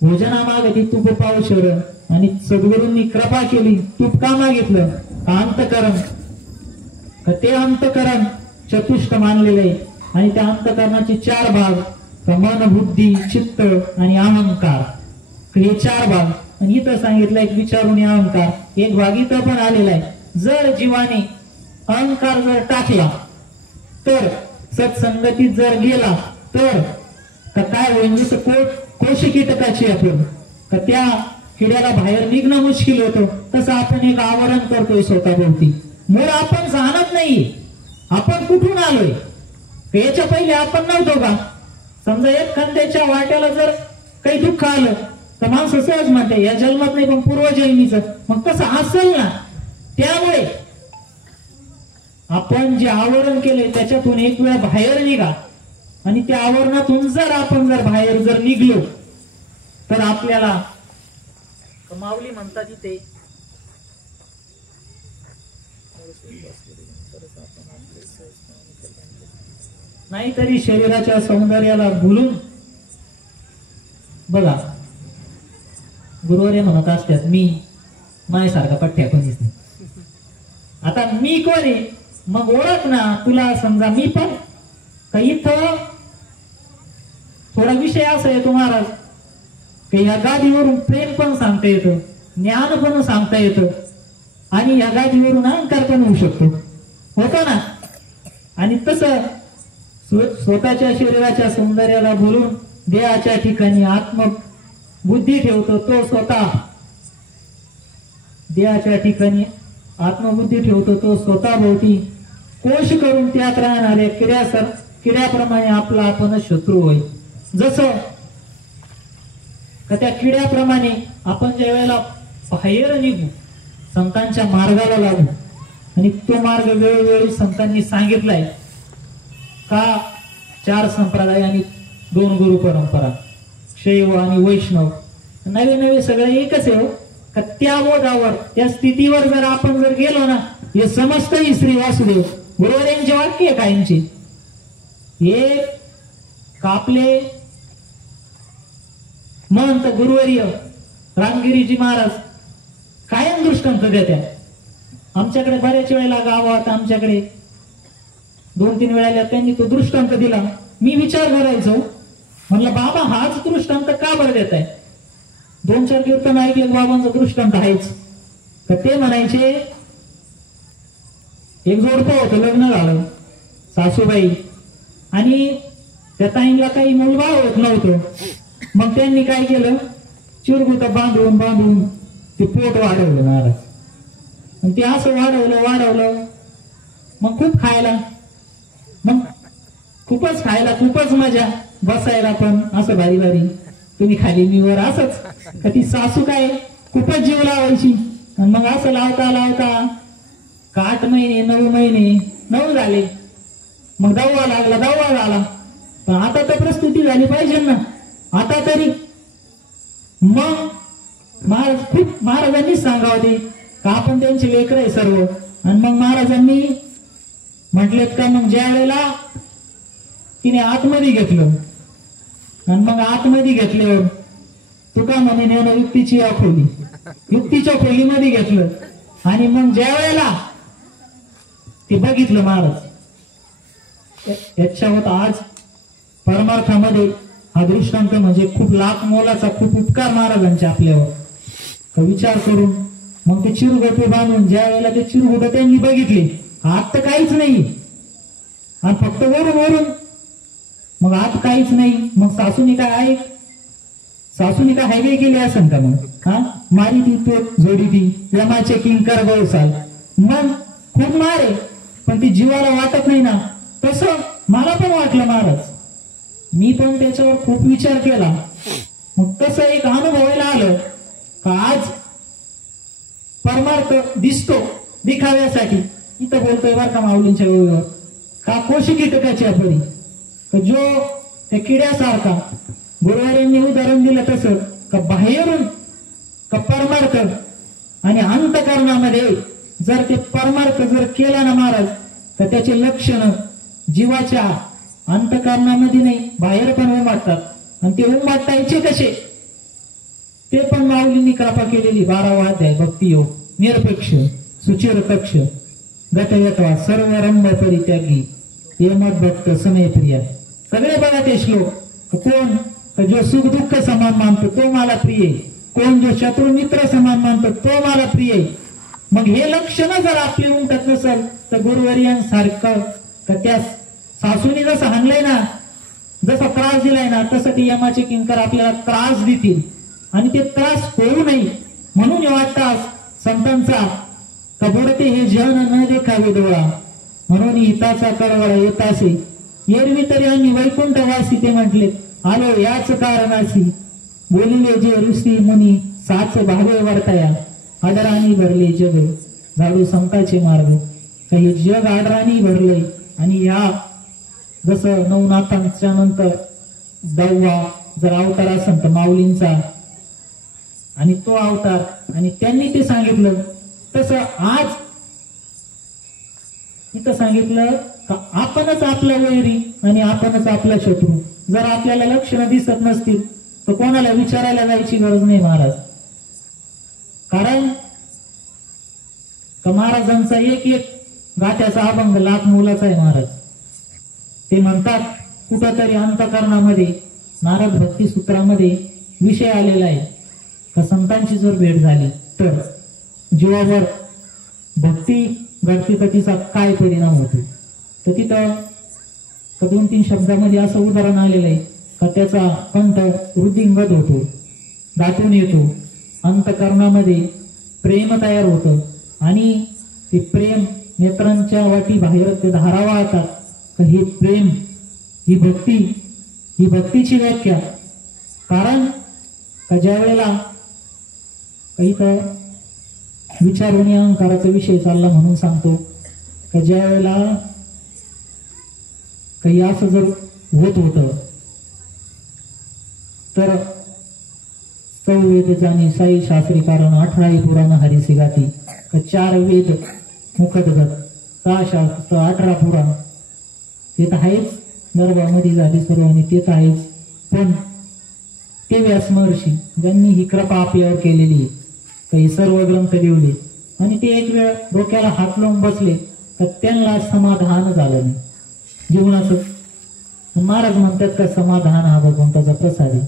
भोजना मागती तूप पावशेर, आणि सद्गुरूंनी कृपा केली. तूप का मागितलं? अंतकरण. ते अंतकरण चतुष्ट मानलेले आहे, आणि त्या अंतकरणाचे 4 भाग मन बुद्धी चित्त आणि अहंकार. हे 4 भाग. आणि इथं सांगितलं एक विचारून अहंकार एक भाग इथं पण आलेला आहे. जर जीवाने अहंकार जर टाकला तर सत्संगतीत जर गेला तर काय होईल? जसं कोश कीटकाची आपण का त्या किड्याला बाहेर निघणं मुश्किल होतं तसं आपण एक आवरण करतोय स्वतःभोवती. मूळ आपण जाणत नाही आपण कुठून आलोय. याच्या पहिले आपण नव्हतो का? समजा एक खांद्याच्या वाट्याला जर काही दुःख आलं तर माणसं सहज म्हणते या जन्मात नाही पण पूर्वजन्मीचं. मग तसं असेल ना. त्यामुळे आपण जे आवरण केलंय त्याच्यातून एक वेळा बाहेर निघा, आणि त्या आवरणातून जर आपण बाहेर जर निघलो तर आपल्याला माऊली म्हणतात इथे नाहीतरी शरीराच्या सौंदर्याला भुलून बघा गुरुवारी म्हणत असतात मी माझ्यासारखा पठ्ठ्या कोणीच नाही. आता मी कोण आहे? मग ओळख ना. तुला समजा मी पण का इथं थोडा विषय असा येतो महाराज की या गादीवरून प्रेम पण सांगता येतं, ज्ञान पण सांगता येतं, आणि या गादीवरून अहंकार पण होऊ शकतो. होतो ना. आणि तसं स्वतःच्या शरीराच्या सौंदर्याला भुलून देहाच्या ठिकाणी आत्मबुद्धी ठेवतो तो स्वतः. देहाच्या ठिकाणी आत्मबुद्धी ठेवतो तो स्वतः भोवती कोश करून त्यात राहणाऱ्या किड्याप्रमाणे आपला आपण शत्रू होय. जसं त्या किड्याप्रमाणे आपण ज्या वेळेला बाहेर निघू संतांच्या मार्गाला लागू, आणि तो मार्ग वेळोवेळी संतांनी सांगितलाय का 4 संप्रदाय आणि 2 गुरु परंपरा शैव आणि वैष्णव. नवे नवे सगळे एकच आहे. का त्या बोधावर त्या स्थितीवर जर आपण जर गेलो ना, हे समजतही श्री वासुदेव बरोबर यांचे वाक्य आहे कायमचे. हे कापले महंत गुरुवर्य रामगिरीजी महाराज कायम दृष्टांत देत्या. आमच्याकडे बऱ्याच वेळेला गावात आमच्याकडे 2-3 वेळेला त्यांनी तो दृष्टांत दिला. मी विचार करायचो, म्हणलं बाबा हाच दृष्टांत का बरं देत आहे. 2-4 कीर्तन ऐकले बाबांचा दृष्टांत आहेच. तर ते म्हणायचे एक जोडपं होतं, लग्न झालं, सासूबाई आणि त्या ताईंना काही मुलबाळ होत नव्हतं. मग त्यांनी काय केलं, चिरगुट बांधून बांधून ते पोट वाढवलं महाराज. आणि ते असं वाढवलं मग खूप खायला, मग खूपच खायला, खूपच मजा, बसायला पण असं भारी भारी, तुम्ही खाली मी वर असंच. ती सासू काय खूपच जीव लावायची. आणि मग असं लावता लावता 8 महिने 9 महिने 9 झाले. मग दहावा लागला, 10वा झाला. पण आता तर प्रस्तुती झाली पाहिजे ना, आता तरी. मग महाराजांनीच सांगावं ते का आपण त्यांचे लेकर आहे सर्व. आणि मग महाराजांनी म्हटलेत का, मग ज्या वेळेला तिने आतमध्ये घेतलं आणि मग आतमध्ये घेतल्यावर तुका म्हणे नेणं युक्तीची खोली, युक्तीच्या खोलीमध्ये घेतलं. आणि मग ज्या वेळेला ते बघितलं महाराज, याच्यावर आज परमार्थामध्ये हा दृष्टांत म्हणजे खूप लाख मोलाचा, खूप उपकार महाराजांचे आपल्यावर. विचार करून मग ते चिरगोटे बांधून ज्या वेळेला ते चिरगोटे त्यांनी बघितले, आत तर काहीच नाही आणि फक्त वरून मग आत काहीच नाही. मग सासूने काय हायवे केले असेल का, मग हा मारी ती तो जोडी ती यमाचे किंकर गौसाल. मग खूप मारे पण ती जीवाला वाटत नाही ना. तसं मला पण वाटलं महाराज, मी पण त्याच्यावर खूप विचार केला. मग तसं एक अनुभवायला आलं का आज परमार्थ दिसतो दिखाव्यासाठी. इथं बोलतोय बरं का माऊलींच्या वेळेवर का कोशी कीटकाच्या परी, जो त्या किड्यासारखा गुरुवाऱ्यांनी उदाहरण दिलं तसं का बाहेरून का परमार्थ आणि अंतकरणामध्ये जर ते परमार्थ जर केला ना महाराज, तर त्याचे लक्षण जीवाच्या अंतकरणामध्ये नाही बाहेर पण उमटतात. आणि ते उमटायचे कसे ते पण माऊलींनी कृपा केलेली. 12वा अध्याय भक्तियोग, निरपेक्ष सुचिर कक्ष गतयत्वा सर्व रंभ परित्यागी यमत भक्त समय प्रिया. सगळे बघा ते श्लोक. कोण जो सुख दुःख समान मानतो तो मला प्रिय, कोण जो शत्रू मित्र समान मानतो तो मला प्रिय. मग हे लक्षण जर आपले उमटत नसेल तर गुरुवर्यांसारखं त्या सासूने जसं हाणलंय ना, जसा त्रास दिलाय ना, तसं ते यमाचे किंकर आपल्याला त्रास देतील. आणि ते त्रास होऊ नये म्हणून वाटतात संतांचा कबोडते हे जन न देखावे डोळा, म्हणून हिताचा कळवळा येतासे एरवी तरी आम्ही वैकुंठवासी. ते म्हटले आलो याच कारणासी, बोलिले जे ऋषी मुनी साच भावे वर्तया, आदराने भरले जग झाडू संताचे मार्ग. काही जग आदराने भरले. आणि या जसं नवनाथांच्या नंतर 10वा जर अवतार असेल तर माऊलींचा, आणि तो अवतार आणि त्यांनी ते सांगितलं तसं आज इथं सांगितलं का आपणच आपला वैरी आणि आपणच आपला शत्रू. जर आपल्याला लक्षणं दिसत नसतील तर कोणाला विचारायला जायची गरज नाही महाराज. कारण का महाराजांचा एक गात्याचा अभंग लाख मोलाचा आहे महाराज. ते म्हणतात कुठंतरी अंतकरणामध्ये नारद भक्ती सूत्रामध्ये विषय आलेला आहे का संतांची जर भेट झाली तर जीवावर भक्ती घडते तर तिचा काय परिणाम होतो. तर तिथं 2-3 शब्दामध्ये असं उदाहरण आलेलं आहे का त्याचा कंठ वृद्धिंगत होतो, दाटून येतो, अंतकरणामध्ये प्रेम तयार होतं आणि ते प्रेम नेत्रांच्या वाटी बाहेर ते धारा वाहतात. हे प्रेम ही भक्तीची व्याख्या. कारण का ज्या वेळेला काही तर विचारून अहंकाराचा विषय चालला म्हणून सांगतो का ज्या वेळेला काही असं जर होत तर वेद जाणी साई शास्त्री कारण 18 पुराण हरिसी गाती 4 वेद मुखदगत 6 शास्त्र 18 पुराण ते तर आहेच गर्भामध्ये झाले सर्व आणि ते तर आहेच. पण ते व्यास महर्षी ज्यांनी ही कृपा आपल्यावर केलेली आहे काही सर्व ग्रंथ लिहिले आणि ते एक वेळ डोक्याला हात लावून बसले तर त्यांना समाधान झालं नाही जीवनाचं. महाराज म्हणतात का समाधान हा भगवंताचा प्रसाद आहे.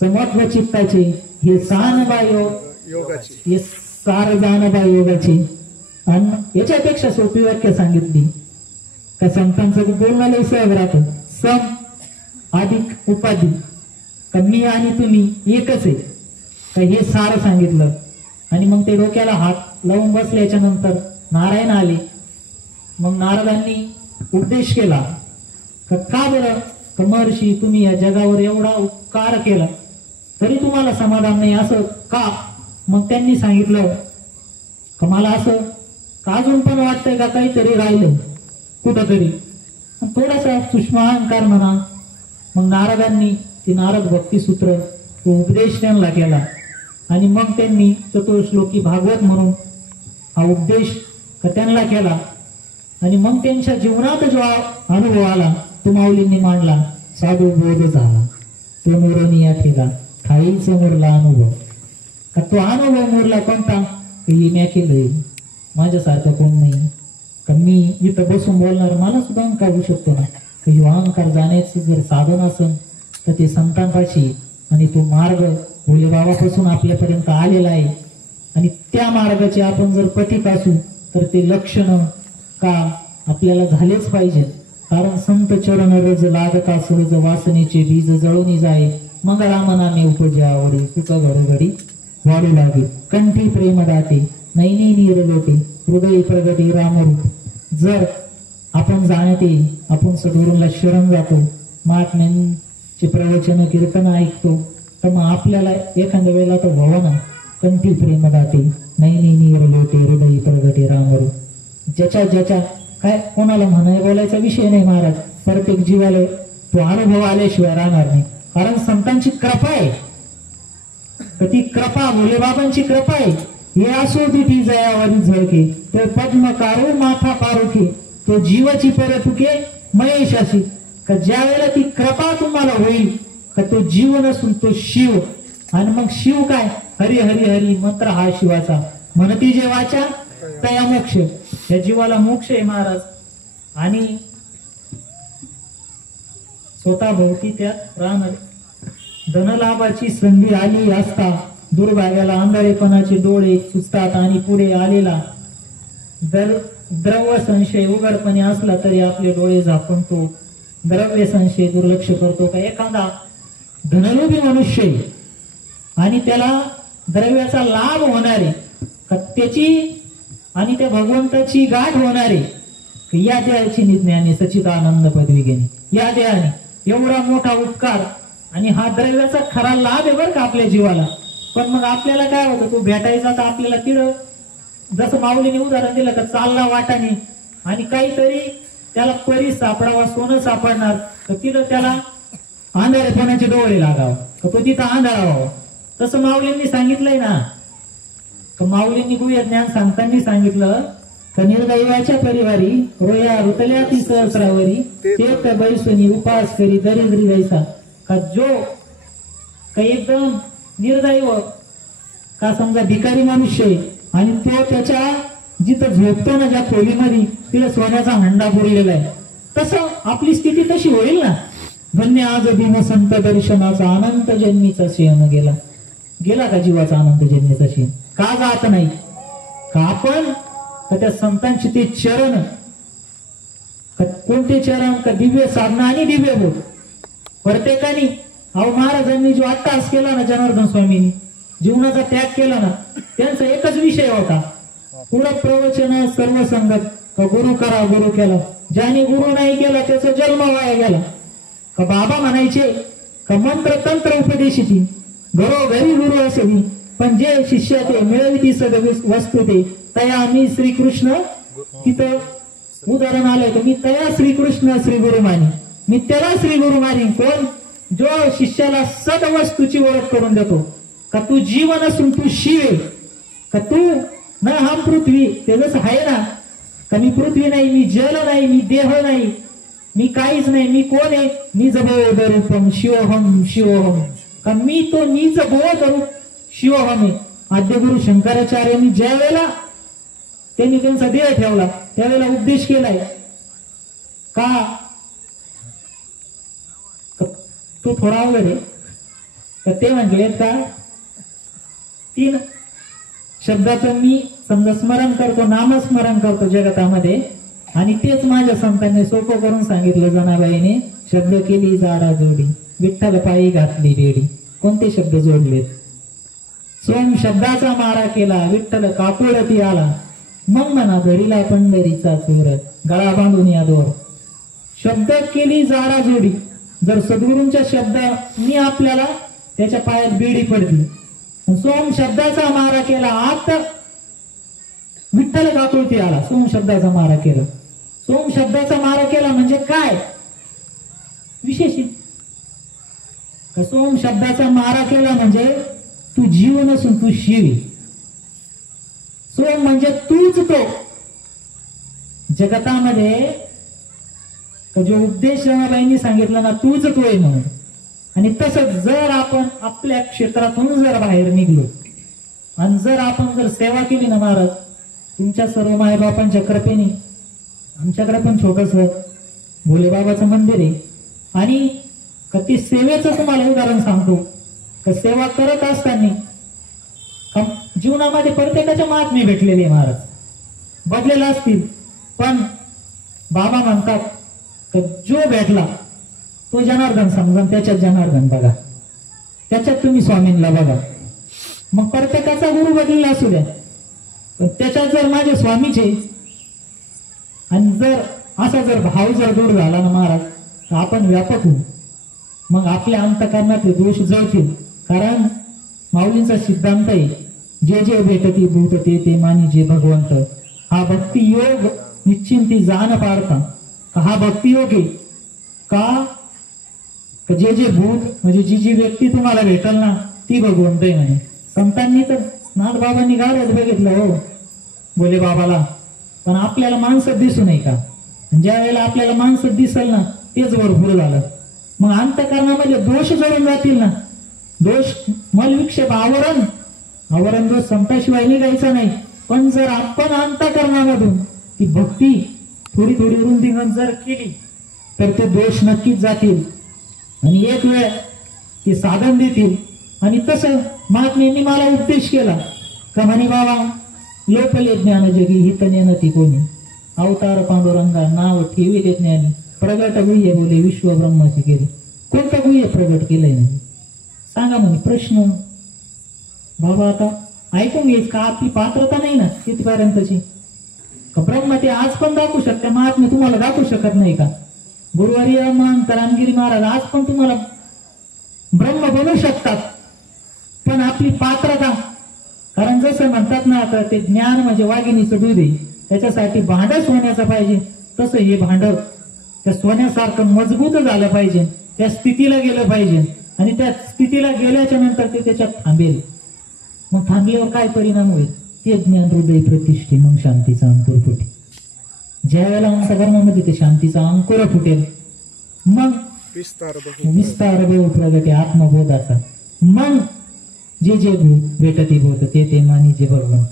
समत्व चित्ताचे हे सानबा योगाची हे सार जानबा योगाची. आणि याच्यापेक्षा सोपी व्याख्या सांगितली का संतांचं बोलणं लय सहज राहतं. सम अधिक उपाधी का मी आणि तुम्ही एकच आहे का हे सार सांगितलं. आणि मग ते डोक्याला हात लावून बसल्याच्या नंतर नारायण आले. मग नारदांनी उपदेश केला का बरं का महर्षी तुम्ही या जगावर एवढा उपकार केला तरी तुम्हाला समाधान नाही असं का. मग त्यांनी सांगितलं का मला असं का अजून पण वाटतंय का काहीतरी राहिलं कुठंतरी थोडासा सूक्ष्म अहंकार म्हणा. मग नारदांनी ती नारद भक्तिसूत्र तो उपदेश त्यांना केला आणि मग त्यांनी चतुर्श्लोकी भागवत म्हणून हा उपदेश त्यांना केला. आणि मग त्यांच्या जीवनात जो अनुभव आला तो माऊलींनी मांडला. साधू बोध झाला तो मुरणी या ठिका ठाईचा मुरला अनुभव का तो अनुभव मुरला कोणता मी केलंय माझ्यासारखं कोण नाही का मी इथं बसून बोलणार मला सुद्धा अहंकार होऊ शकतो ना का यो अहंकार जाण्याचं जर साधन असेल तर ते संतांपाशी आणि तो मार्ग भोलेबाबापासून आपल्यापर्यंत आलेला आहे. आणि त्या मार्गाचे आपण जर पथिक असू तर ते लक्षण का आपल्याला झालेच पाहिजे. कारण संत चरण रज लागता सहज वासनेचे बीज जळून जाय मग रामनामे उपजे आवडे सुख घडघडी वाढू लागे कंठी प्रेम दाते नैनी नीर लोटे हृदय प्रगती रामरूप. जर आपण जाणते आपण सद्गुरूंना शरण जातो महात्म्यांचे प्रवचन कीर्तन ऐकतो तर मग आपल्याला एखाद्या वेळेला तर भवना कंठी प्रेम दाते नैनी नीर लोटे हृदय प्रगती रामरूप. ज्याच्या ज्याच्या काय कोणाला म्हणाय बोलायचा विषय नाही महाराज. प्रत्येक जीवाला तो अनुभव आल्याशिवाय राहणार नाही. कारण संतांची कृपा आहे तर ती कृपा भोलेबाबांची कृपा आहे. हे असो दिठी जयावरी झळके तो पद्म कारू माथा पारुखे तो जीवाची परतुके महेशाशी का ज्या वेळेला ती कृपा तुम्हाला होईल का तो जीव नसून तो शिव. आणि मग शिव काय हरी हरी हरी मंत्र हा शिवाचा म्हणती जे वाचा तया मोक्ष. त्या जीवाला मोक्ष आहे महाराज. आणि स्वतः भोवती त्यात राहणार. धनलाभाची संधी आली असता दुर्भाग्याला आंधळेपणाचे डोळे सुचतात आणि पुढे आलेला द्रव्य संशय उघडपणे असला तरी आपले डोळे झाकून तो द्रव्य संशय दुर्लक्ष करतो. का एखादा धनलोभी मनुष्य आणि त्याला द्रव्याचा लाभ होणारे का त्याची आणि त्या भगवंताची गाठ होणारे या देहाची निज्ञाने सच्चिदानंद पदवी घेणे या देहाने एवढा मोठा उपकार. आणि हा द्रव्याचा खरा लाभ आहे बरं का आपल्या जीवाला. पण मग आपल्याला काय होतं तो भेटायचा तर आपल्याला तिथं जसं माऊलीने उदाहरण दिलं का चालला वाटाने आणि काहीतरी त्याला परी सापडावा सोनं सापडणार तर तिथं त्याला आंधळेपणाचे डोळे लागावं का तो तिथं आंधळा व्हावा. तसं माऊलींनी सांगितलंय ना का माऊलींनी गुह्य ज्ञान सांगताना सांगितलं का निर्दैवाच्या परिवारी रोया रुतल्या ती सहस्रावरी ते बैसुनी उपास करी दरिद्री वैसा का जो का एकदम निर्दैव का समजा भिकारी मनुष्य आहे आणि तो त्याच्या जिथं झोपतो ना ज्या खोलीमध्ये तिला सोन्याचा हंडा पुरलेला आहे तसं आपली स्थिती तशी होईल ना. धन्य आज दिन संत दर्शनाचा अनंत जन्मीचा शेण गेला. गेला का जीवाचा अनंत जन्मीचा शेण का जात नाही का आपण का त्या संतांचे ते चरण कोणते चरण का दिव्य साधना आणि दिव्य बोध प्रत्येकाने. अहो महाराजांनी जो अट्टहास केला ना जनार्दन स्वामींनी जीवनाचा त्याग केला ना त्यांचा एकच विषय होता पुढं प्रवचन सर्व संगत का गुरु करा गुरु केला. ज्याने गुरु नाही केला त्याचा जन्म वाया गेला. का बाबा म्हणायचे का मंत्र तंत्र उपदेशिती घरोघरी गुरु असेली पण जे शिष्य ते मिळविती सद वस्तू ते तया मी श्रीकृष्ण. तिथं उदाहरण आलंय तर मी तया श्रीकृष्ण श्री गुरु मानी. मी त्याला श्री गुरु मानी कोण जो शिष्याला सद वस्तूची ओळख करून देतो. का तू जीवन असून तू शिव आहे, का तू न हम पृथ्वी, ते जसं आहे ना, का मी पृथ्वी नाही, मी जल नाही, मी देह नाही, मी काहीच नाही, मी कोण आहे, निज बोध रूपम शिवोहम शिवोहम, का मी तो निज बोध रूप शिवोहम आहे. आद्यगुरु शंकराचार्यांनी ज्या वेळेला त्यांनी त्यांचा देह ठेवला त्यावेळेला उपदेश केलाय का तो थोडा अवघड आहे, तर ते म्हटले का 3 शब्दाचं मी समजा स्मरण करतो, नामस्मरण करतो जगतामध्ये, आणि तेच माझ्या संतांनी सोपं करून सांगितलं. जनाबाईने शब्द केली जारा जोडी, विठ्ठल पायी घातली रेडी. कोणते शब्द जोडलेत? सोम शब्दाचा मारा केला, विठ्ठल काकुळती आला, मग म्हणा धरीला पंढरीचा चोर, गळा बांधून या दोर. शब्द केली जारा जोडी. जर सद्गुरूंच्या शब्दांनी आपल्याला त्याच्या पायात बेडी पडली, सोम शब्दाचा मारा केला, आत विठ्ठल काकुळती आला, सोम शब्दाचा मारा केला. सोम शब्दाचा मारा केला म्हणजे काय विशेष? सोम शब्दाचा मारा केला म्हणजे तू जीव नसून तू शिव. सोम म्हणजे तूच तो जगतामध्ये, जो उपदेश रमाबाईंनी सांगितला ना, तूच तो आहे म्हणून. आणि तसंच जर आपण आपल्या क्षेत्रातून जर बाहेर निघलो आणि जर आपण जर सेवा केली ना महाराज, तुमच्या सर्व मायबापांच्या कृपेने आमच्याकडे पण छोटस भोलेबाबाचं मंदिर आहे, आणि ते सेवेचं तुम्हाला उदाहरण सांगतो. का सेवा करत असताना जीवनामध्ये प्रत्येकाच्या महात्मे भेटलेले महाराज, बदलेला असतील, पण बाबा म्हणतात का जो भेटला तो जनार्दन समजा, त्याच्यात जनार्दन बघा, त्याच्यात तुम्ही स्वामींना बघा. मग प्रत्येकाचा गुरु बदलेला असू द्या, पण त्याच्यात जर माझे स्वामीचे, आणि जर असा जर भाव जर दूर झाला ना महाराज, तर आपण व्यापक होऊ. मग आपल्या अंतकरणातले दोष जळतील. कारण माऊलींचा सिद्धांत आहे, जे जे भेटती भूत ते ते मानी जे भगवंत. हा भक्ती योग निश्चिंती जाण पाडता. हा भक्ती योग आहे का जे जे भूत म्हणजे जी जी व्यक्ती तुम्हाला भेटल ना ती भगवंत आहे म्हणे. संतांनी तर नाथबाबांनी गारच बघितलं हो भोले बाबाला, पण आपल्याला माणसं दिसू नये का? ज्या वेळेला आपल्याला माणसं दिसल ना तेच भरपूर झालं. मग अंतकरणामध्ये दोष जळून जातील ना, दोष मलविक्षेप आवरण दोष संताशिवाय निघायचा नाही. पण जर आपण अंतकरणामधून ती भक्ती थोडी थोडी रुंदीगण जर केली तर ते दोष नक्कीच जातील आणि एक वेळ ते साधन देतील. आणि तसं महात्म्यांनी मला उपदेश केला का म्हणे बाबा, लोकले ज्ञान जगी हित नेनती कोणी, अवतार पांडुरंगा नाव ठेविले ज्ञानी, प्रगट गुह्य बोले विश्व ब्रह्माची केली. कोणतं गुह्य प्रगट केलंय नाही सांगा म्हणे. प्रश्न बाबा आता ऐकून घ्यायच का? आपली पात्रता नाही ना तिथपर्यंतची. ब्रह्म ते आज पण दाखवू शकते, महात्मे तुम्हाला दाखवू शकत नाही का? गुरुवारी महंत रामगिरी महाराज आज पण तुम्हाला ब्रह्म बनवू शकतात, पण आपली पात्रता. कारण जसं म्हणतात ना आता ते ज्ञान म्हणजे वाघिणीचं दूध आहे, त्याच्यासाठी भांड सोन्याचं पाहिजे. तसं हे भांड त्या सोन्यासारखं मजबूत झालं पाहिजे, त्या स्थितीला गेलं पाहिजे, आणि त्या स्थितीला गेल्याच्या नंतर ते त्याच्यात थांबेल. मग थांबल्यावर काय परिणाम होईल? ते ज्ञान हृदय प्रतिष्ठे, मग शांतीचा अंकुर फुटे. ज्या वेळेला अंतकरणामध्ये ते शांतीचा अंकुर फुटेल मग विस्तार बहु प्रगती आत्मबोधाचा. मग जे जे भेटती भूत ते ते मानी जे भगवंत.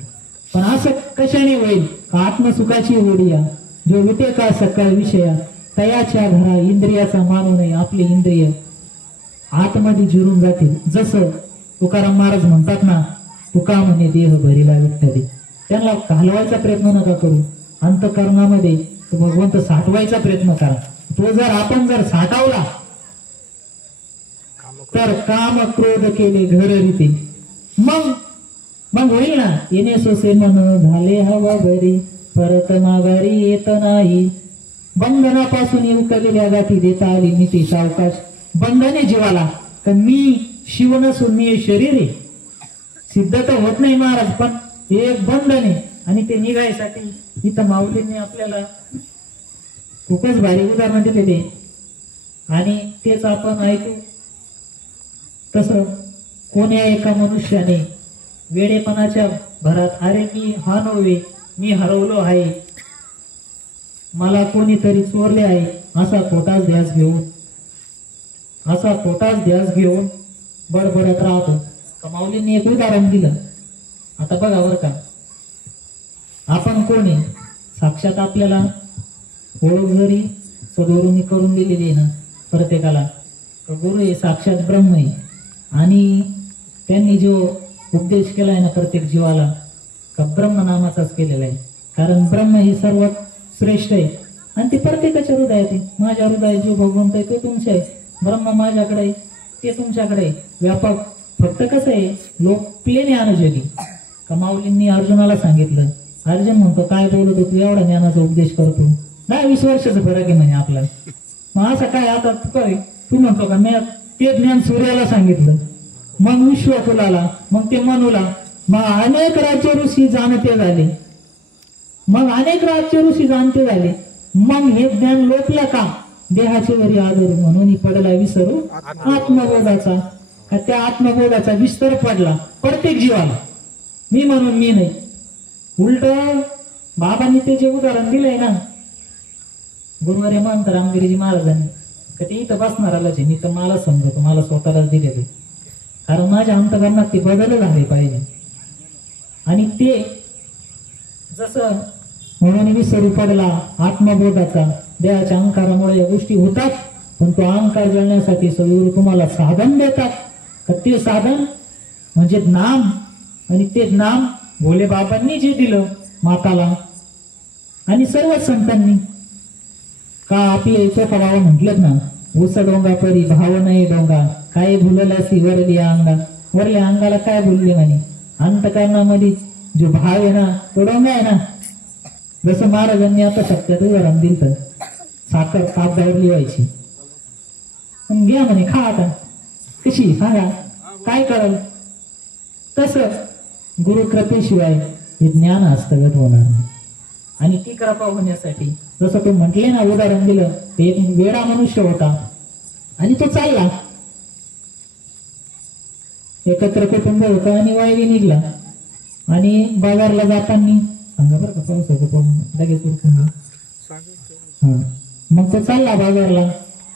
पण असं कशाने होईल? आत्मसुखाची ओढिया जो विटे का सकाळ विषया, तयाच्या घरा इंद्रियाचा मानू नये. आपले इंद्रिय आतमध्ये जिरून जातील. जसं तुकाराम महाराज म्हणतात ना, तुका म्हणे देह भरीला विठ्ठली. त्यांना घालवायचा प्रयत्न नका करू, अंतकरणामध्ये तो भगवंत साठवायचा प्रयत्न करा. तो जर आपण जर साठवला तर काम क्रोध केले घर रीती, मग होईल ना. येणे सोसे मन झाले हवा बरी, परत माघारी येत नाही. बंधनापासून उकलेल्या गाठी देता आली नीती सावकाश. बंधने जीवाला, तर मी शिव नसून मी शरीर आहे. सिद्ध तर होत नाही महाराज, पण एक बंधन आहे. आणि ते निघायसाठी इथं माऊलींनी आपल्याला खूपच भारी उदाहरण दिलेले आणि तेच आपण ऐकू. तसं कोण्या एका मनुष्याने वेडेपणाच्या भरात अरे मी हा नव्हे, मी हरवलो आहे, मला कोणीतरी चोरले आहे, असा खोटाच ध्यास घेऊन बडबडत राहतो. कमावलींनी एक उदाहरण दिलं. आता बघा बरं का, आपण कोण आहे साक्षात आपल्याला ओळख जरी सद्गुरूंनी करून दिलेली आहे ना प्रत्येकाला, तर गुरु हे साक्षात ब्रह्म आहे. आणि त्यांनी जो उपदेश केलाय ना प्रत्येक जीवाला, का ब्रह्म नामाचाच केलेला आहे. कारण ब्रह्म हे सर्वात श्रेष्ठ आहे आणि ते प्रत्येकाच्या हृदयात आहे. माझ्या हृदयात जो भगवंत आहे तो तुमच्या आहे, ब्रह्म माझ्याकडे आहे ते तुमच्याकडे आहे, व्यापक. फक्त कसं आहे, लोक प्लेने अनुजगी. कमावलींनी अर्जुनाला सांगितलं, अर्जुन म्हणतो काय बोलत होतो, एवढा ज्ञानाचा उपदेश करतो, 10-20 वर्षाचा फरक आहे म्हणे आपला. मग असं काय आता तू म्हणतो का मी ते ज्ञान सूर्याला सांगितलं, मग विश्वकुलाला, मग ते मनुला, मग अनेक राज्य ऋषी जाणते झाले, मग हे ज्ञान लोपलं का, देहाचे वरी आदरू म्हणून पडला विसरू आत्मबोधाचा. का त्या आत्मबोधाचा विस्तार पडला प्रत्येक जीवाला, मी म्हणून मी नाही. उलट बाबांनी ते जे उदाहरण दिलंय ना गुरुवारी महंत रामगिरीजी महाराजांनी, का ते इथं बसणारालाच आहे, मी तर मला समजतो, मला स्वतःलाच दिलेलं. कारण माझ्या अंतकरणात ते बदल झाले पाहिजे. आणि ते जसं म्हणून विसरू पडला आत्मबोधाचा, देहाच्या अहंकारामुळे या गोष्टी होतात. पण तो अहंकार जळण्यासाठी सद्गुरू तुम्हाला साधन देतात. तर ते साधन म्हणजे नाम, आणि ते नाम भोले बाबांनी जे दिलं माताला आणि सर्व संतांनी. का आपले चोखा बाबा म्हटलं ना, उस डोंगा परी भाव नाही डोंगा, काय भुललासी वरल्या अंगा. वरल्या अंगाला काय बोलले म्हणे, अंतकरणामध्ये जो भाव आहे ना तो डोंगा आहे ना. जसं महाराजांनी आता सत्यात उदाहरण दिलं, तर साखर कागदावर लिवायची, घ्या म्हणे खा आता, कशी सांगा काय कळल. तसं गुरु कृपेशिवाय हे ज्ञान हस्तगत होणार नाही. आणि ती कृपा होण्यासाठी जसं तो म्हटले ना उदाहरण दिलं, ते एक वेडा मनुष्य होता आणि तो चालला, एकत्र कुटुंब होतं आणि वायरी निघला. आणि बाजारला जाताना सांगा बरं का, पावसाचं पाहून लगेच हा, मग तो चालला बाजारला,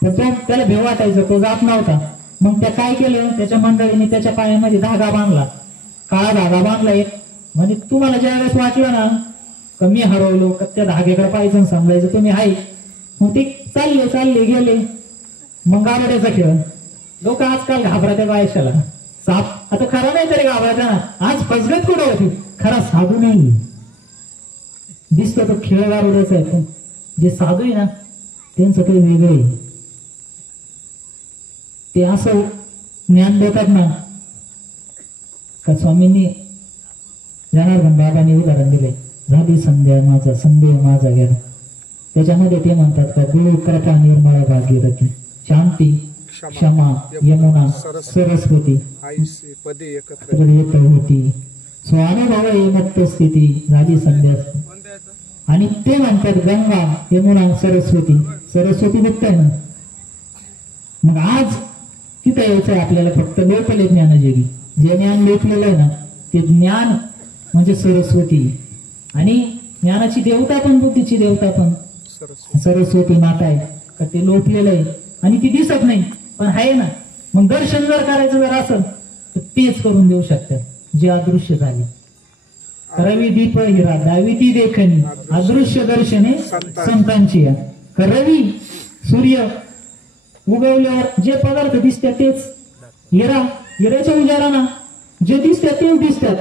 तर तो त्याला भेव वाटायचं, तो जात नव्हता. मग त्या काय केलं, त्याच्या मंडळीने त्याच्या पायामध्ये धागा बांधला, काळा धागा बांधला एक. म्हणजे तुम्हाला ज्या वेळेस वाटलं ना का मी हरवलो, का त्या धाग्याकडे पाहायचं समजायचं तुम्ही आहे. मग ते चालले गेले. मग गाबड्याचा खेळ, लोक आजकाल घाबरतात आयुष्याला. साप आता खरा नाही तरी घाबरता ना, आज फसगत कुठे होती, खरा साधू नाही दिसतो तो खेळ गाबड्याचा आहे. पण जे साधू आहे ना त्यांचं काही वेगळं आहे. ते असं ज्ञान देतात ना, का स्वामींनी जनार्दन बाबांनी उदाहरण दिले, झाली संदेह माझा गेला. त्याच्यामध्ये ते म्हणतात का गुरु कृपा निर्मळ भागीरथी, शांती क्षमा यमुना सरस्वती पदे एकत्र होती, स्वानुभव मत्त स्थिती झाली संध्या. आणि ते म्हणतात गंगा यमुना सरस्वती गुप्त आहे ना. मग आज तिथं यायचं आपल्याला फक्त लोकले ज्ञानजगी. जे ज्ञान लोकलेलं आहे ना ते ज्ञान म्हणजे सरस्वती. आणि ज्ञानाची देवता पण बुद्धीची देवता पण सरस्वती माता आहे. का ते लोपलेलं आहे आणि ती दिसत नाही पण आहे ना. मग दर्शन जर करायचं जर असेल तर तेच करून देऊ शकतात जे अदृश्य झाले. रवी दीप हिरा दावी ती देखणी अदृश्य दर्शने संतांची. रवी सूर्य उगवल्यावर जे पदार्थ दिसतात तेच हिऱ्याच्या उजाराना जे दिसतात तेच दिसतात.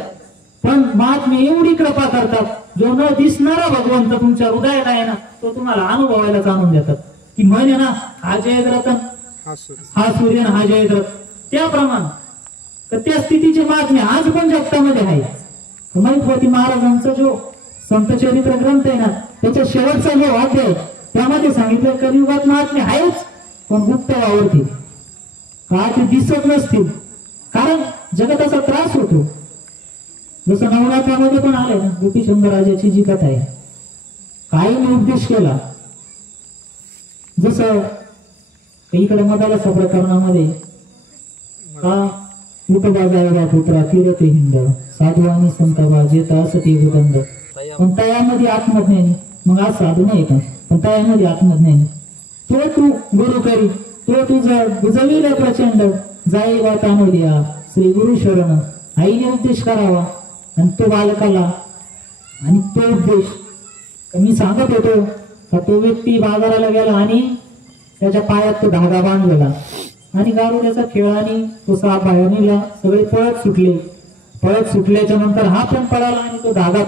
पण महात्मे एवढी कृपा करतात, जो न दिसणारा भगवंत तुमच्या हृदयात आहे ना तो तुम्हाला अनुभवायला जाणून देतात. की म्हणे ना हा जयद्रथन हा सूर्य हा जयद्रथ, त्याप्रमाणे त्या स्थितीचे महात्मे आज पण जगतामध्ये आहे. महिपती महाराजांचा जो संत चरित्र ग्रंथ आहे ना त्याच्या शेवटचा जो अध्याय त्यामध्ये सांगितलं कलियुगात महात्मे आहेच पण गुप्त वावरतील, का ते दिसत नसतील. कारण जगताचा त्रास होतो. जसं नवरात्रामध्ये पण आले ना गोपी सुंदराजाची जी कथा आहे, काही उपदेश केला. जसं इकडे मदाला प्रकरणामध्ये का उठबा जायबा पुत्रा फिरते हिंद साधू आणि संताबा जेता असते गुदंड. पण तयामध्ये आत्मज्ञानी मग आज साधू नाही का पण तयामध्ये आत्मज्ञानी तो तू गुरु करी तो तुझं बुजविलं प्रचंड जाईवा तानवलिया श्री गुरु शरण आईने उपदेश करावा. आणि तो बालकाला आणि तो उपदेश मी सांगत होतो का तो व्यक्ती बाजाराला गेला आणि त्याच्या पायात तो धागा बांधलेला आणि गारुड्याचा खेळ आणि तो साप बाहेर निघाला. सगळे पळत सुटल्याच्या नंतर हा पण पळाला आणि तो धागा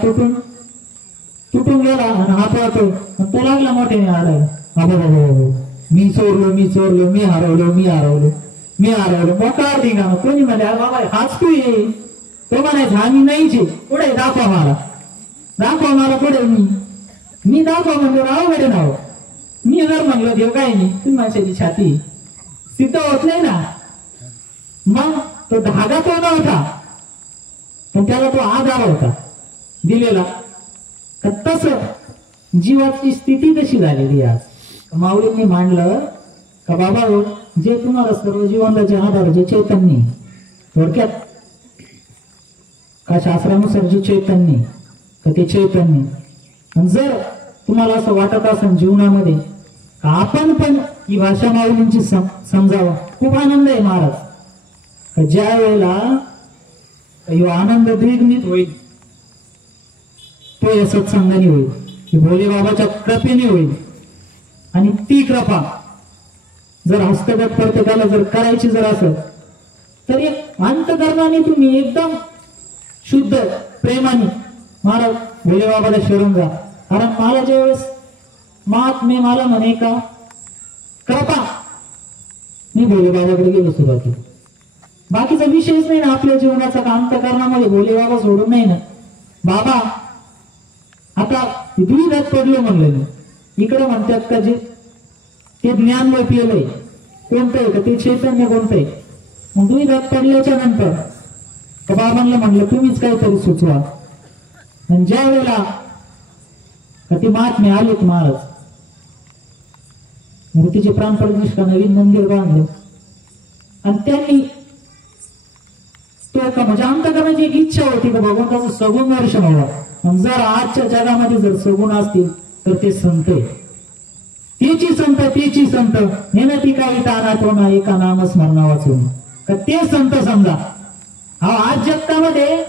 तुटून गेला आणि हा पळतो तो लागला मोठ्याने आलाय. अबो मी चोरलो मी हरवलो मोकार दिगा. कोणी म्हणे बाबा हाच तू ये तो म्हणायचा आम्ही नाहीचे पुढे दाखवा मला पुढे मी दाखवा म्हणलो अवघडे नाव मी जर म्हणलो देव काय नाही तुम्ही माणसाची छाती सिद्ध होत नाही ना. मग तो धागा तो नव्हता पण त्याला तो आधार होता दिलेला. तस जीवाची स्थिती तशी झालेली आज माऊलींनी मांडलं का बाबा जे तुम्हाला सर्व जीवनाचे आधार जे चैतन्य थोडक्यात का शास्त्रानुसार जे चैतन्य का ते चैतन्य. जर तुम्हाला असं वाटत असेल जीवनामध्ये का आपण पण ही भाषा माऊलींची समजावं खूप आनंद आहे महाराज. ज्या वेळेला आनंद द्विगुणित होईल तो या सत्संगाने होईल भोले बाबाच्या कृपेने होईल. आणि ती कृपा जर हस्तगत प्रत्येकाला जर करायची जर असेल तर एक अंतकरणाने तुम्ही एकदम शुद्ध प्रेमाने महाराज भोले बाबाला शरण जा. कारण मला ज्यावेळेस महात्मे मला म्हणे का कृपा मी भोले बाबाकडे गेलो सुरुवातीला. बाकीचा विषयच नाही ना आपल्या जीवनाचा का अंतकरणामध्ये भोले बाबा सोडून नाही ना. बाबा आता द्विधात पडलो म्हणलं मी इकडे म्हणतात का जे ते ज्ञान पिलंय कोणतं आहे का ते चैतन्य कोणतं आहे. मग द्विधात पडल्याच्या नंतर बाबांना म्हणलं तुम्हीच काहीतरी सुचवा. आणि ज्या वेळेला ती महात्मे आलेत महाराज मूर्तीचे प्राण प्रतिष्ठा नवीन मंदिर बांधलं आणि त्यांनी तो का म्हणजे अंतकरणाची एक इच्छा होती का भगवंताचं सगुण दर्शन व्हावं. जर आजच्या जगामध्ये जर सगुण असतील तर ते संत तेची संत नेनती काही तानात होणं एका नामस्मरणा वाचून का ते संत समजा. हा आज जगतामध्ये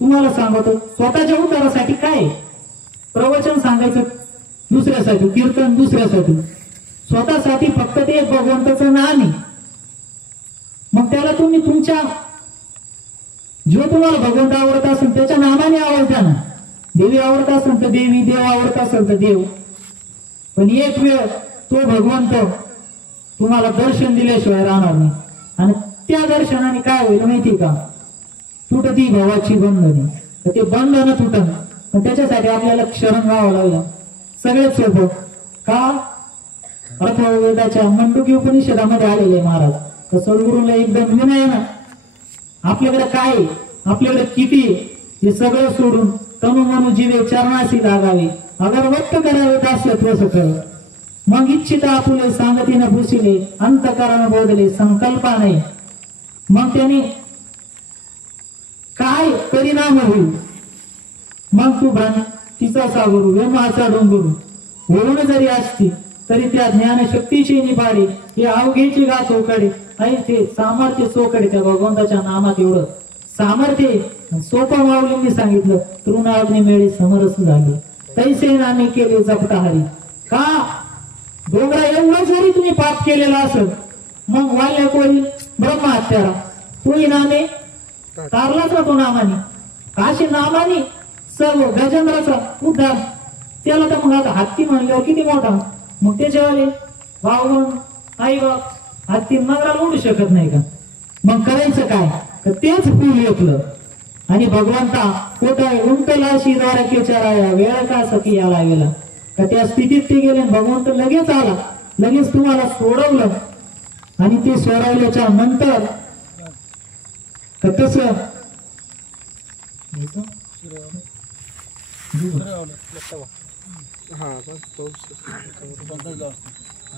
तुम्हाला सांगतो स्वतःच्या उद्धारासाठी काय प्रवचन सांगायचं दुसऱ्यासाठी कीर्तन दुसऱ्यासाठी स्वतःसाठी फक्त ते भगवंताचं नाम आहे. मग त्याला तुम्ही तुमच्या जो तुम्हाला भगवंत आवडत असेल त्याच्या नामाने आवडता ना. देवी आवडत असेल तर देवी देव आवडत असेल तर देव. पण एक वेळ तो भगवंत तुम्हाला दर्शन दिल्याशिवाय राहणार नाही. आणि त्या दर्शनाने काय होईल माहिती का तुटती भावाची बंधने तर ते बंधन तुटन. पण त्याच्यासाठी आपल्याला शरण व्हावं लागलं. सगळ्यात सोपं का अथर्ववेदाच्या मंडुकी उपनिषदामध्ये आलेले महाराज तर सद्गुरूला एकदम विनय ना. आपल्याकडे काय आपल्याकडे किती हे सगळं सोडून तनु मनु जीवे चरणाशी लागावे अगर व्यक्त करावे दास्यत्व सकळ. मग इच्छित आपुले सांगतीने भूसिले अंतकरण बोधले संकल्पा नाही. मग त्याने काय परिणाम होईल. मग तू भ्रांतीचा सागर व्यमाचा डोंगर होऊन जरी असती तरी त्या ज्ञानशक्तीची निभाडे हे अवघेची गाथ ओकडे आणि ते सामर्थ्य चोकडे. त्या भगवंताच्या नामात एवढं सामर्थ्य सोपं माऊलींनी सांगितलं तृणाग्नी मेळे समरस झाले तैसे नामे केले जपताहारी. का डोंगरा एवढं जरी तुम्ही पाप केलेला असेल मग वाल्या कोळी ब्रह्महत्यारा तोही नामे तारलाच ना तो नामाने काशी नामाने सर्व गजेंद्राचा उद्धार. त्याला तर मग आता हत्ती म्हणल्यावर किती मोठा मग त्याच्यावाले वावण आई बाप हत्ती नगराला उडू शकत नाही का. मग करायचं काय तर तेच फुल येतलं आणि भगवंता कोटा उंटला शिराकेच्या राया वेळ का सखी याला गेला का त्या स्थितीत ते गेले. भगवंत लगेच आला लगेच तुम्हाला सोडवलं आणि ते सोडवल्याच्या नंतर तस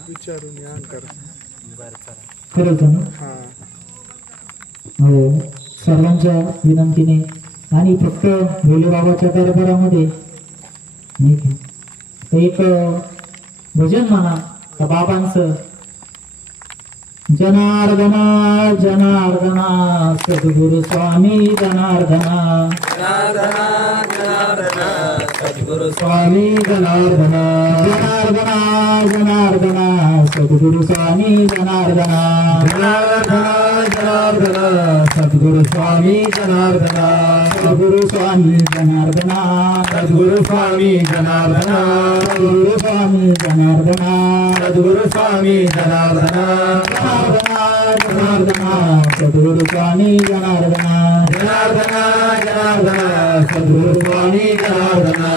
विचारून खरंच ना. हो सर्वांच्या विनंतीने आणि फक्त भोलेबाबाच्या दरबारामध्ये एक भजन म्हणा त्या बाबांचं. जनार्दना जनार्दना सद्गुरु स्वामी जनार्दना जनार्दना जनार्दना सद्गुरु स्वामी जनार्दना जनार्दना जनार्दना सद्गुरु स्वामी जनार्दना जनार्दना जनार्दना सद्गुरु स्वामी जनार्दना सद्गुरु स्वामी जनार्दना सद्गुरु स्वामी जनार्दना सद्गुरु स्वामी जनार्दना सद्गुरु स्वामी जनार्दना जनार्दना सद्गुरु स्वामी जनार्दना जनार्दना जनार्दना सद्गुरु स्वामी जनार्दना.